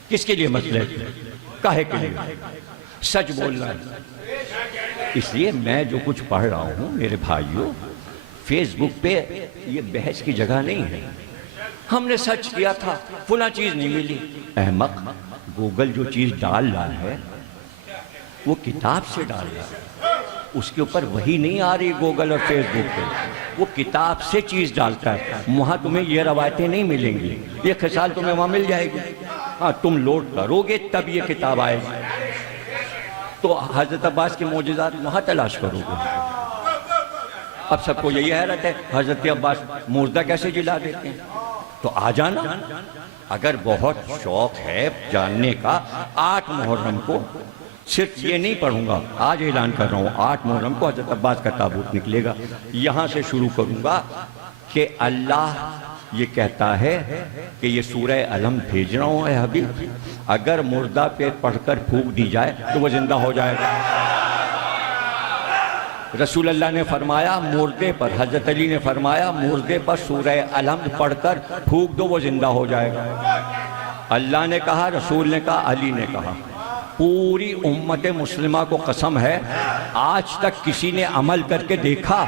किसके लिए मसले? काहे के लिए? सच बोलना है। इसलिए मैं जो कुछ पढ़ रहा हूं मेरे भाइयों, फेसबुक पे ये बहस की जगह नहीं है। हमने सर्च किया था, फुला चीज नहीं मिली। अहमक, गूगल जो चीज डाल रहा है वो किताब से डाल रहा है, उसके ऊपर वही नहीं आ रही गूगल और फेसबुक पे, वो किताब से चीज डालता है। वहां तुम्हें ये रवायतें नहीं मिलेंगी, ये खिसाल तुम्हें वहां मिल जाएगी। हाँ, तुम लोड करोगे तब ये किताब आएगी। तो हजरत अब्बास के मोजिज़ात वहां तलाश करोगे। अब सबको यही हैरत है, हजरत अब्बास मुर्दा कैसे जिला देते हैं? तो आ जाना, अगर बहुत शौक है जानने का। 8 मुहर्रम को सिर्फ ये नहीं पढ़ूंगा, आज ऐलान कर रहा हूँ, 8 मुहर्रम को हजरत अब्बास का ताबूत निकलेगा। यहाँ से शुरू करूंगा कि अल्लाह ये कहता है कि ये सूरह अलम भेज रहा हूँ हबीब, अगर मुर्दा पे पढ़कर फूंक दी जाए तो वो जिंदा हो जाएगा। रसूल अल्लाह ने फरमाया मुर्दे पर, हजरत अली ने फरमाया मुर्दे पर सूरह अलम पढ़कर फूंक दो वो जिंदा हो जाएगा। अल्लाह ने कहा, रसूल ने कहा, अली ने कहा। पूरी उम्मत मुस्लिमा को कसम है, आज तक किसी ने अमल करके देखा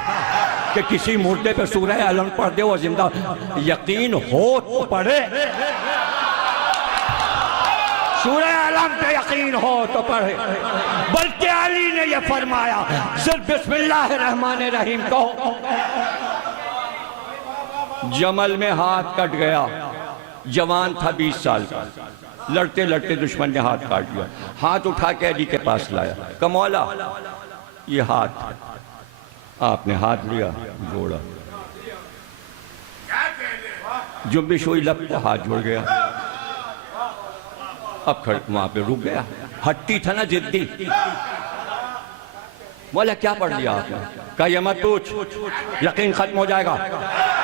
कि किसी मुर्दे पे सूरह अलम पढ़ दे वो जिंदा? यकीन हो तो पढ़े, सूरह अलम पे यकीन हो तो पढ़े। बल्कि अली ने यह फरमाया सिर्फ बिस्मिल्लाहिर्रहमानिर्रहीम कहो। जमल में हाथ कट गया, जवान था 20 साल का, लड़ते लड़ते दुश्मन ने हाथ काट दिया। हाथ उठा के अली के पास लाया, कमौला ये हाथ। आपने हाथ लिया, जोड़ा, जुम्बिश हुई, लब पे हाथ जुड़ गया। अब खड़ वहां पे रुक गया, हट्टी था ना, जिद्दी। बोला क्या पढ़ लिया आपने? कहा ये मत पूछ, यकीन खत्म हो जाएगा,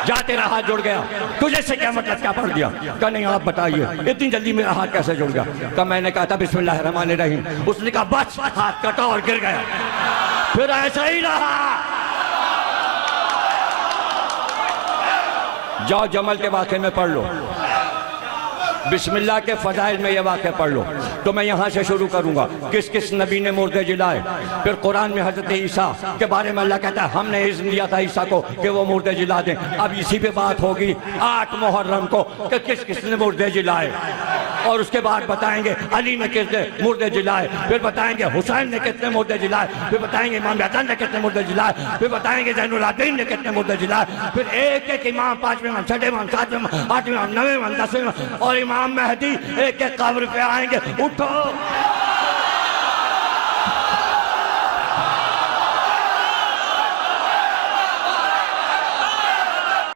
जा तेरा हाथ जुड़ गया, तुझे से क्या मतलब, क्या पढ़ दिया? कहा नहीं आप बताइए, इतनी जल्दी मेरा हाथ कैसे जुड़ गया? कहा मैंने कहा था बिस्मिल्लाहिर्रहमानिर्रहीम। उसने कहा बस, हाथ कटा और गिर गया। फिर ऐसा ही रहा। जाओ जमल के वाक़े में पढ़ लो, बिस्मिल्लाह के फजाइल में ये वाक़या पढ़ लो। तो मैं यहाँ से शुरू करूँगा, किस किस नबी ने मुर्दे जिलाए। फिर कुरान में हजरत ईसा के बारे में अल्लाह कहता है हमने इज़्न दिया था ईसा को कि वो मुर्दे जिला दें। अब इसी पे बात होगी 8 मुहर्रम को कि किस किस ने मुर्दे जिलाए, और उसके बाद बताएंगे अली ने कितने मुर्दे जिलाए, फिर बताएंगे हुसैन ने कितने मुर्दे जिलाए, फिर बताएंगे इमाम हसन ने कितने मुर्दे जिलाए, फिर बताएंगे ज़ैनुल आबिदीन ने कितने मुर्दे जिलाए। फिर एक एक इमाम, 5वें इमाम, 6वें इमाम, 7वें इमाम, 8वें इमाम, 9वें इमाम, 10वें इमाम और इमाम मेहदी एक एक कब्र पे आएंगे। उठो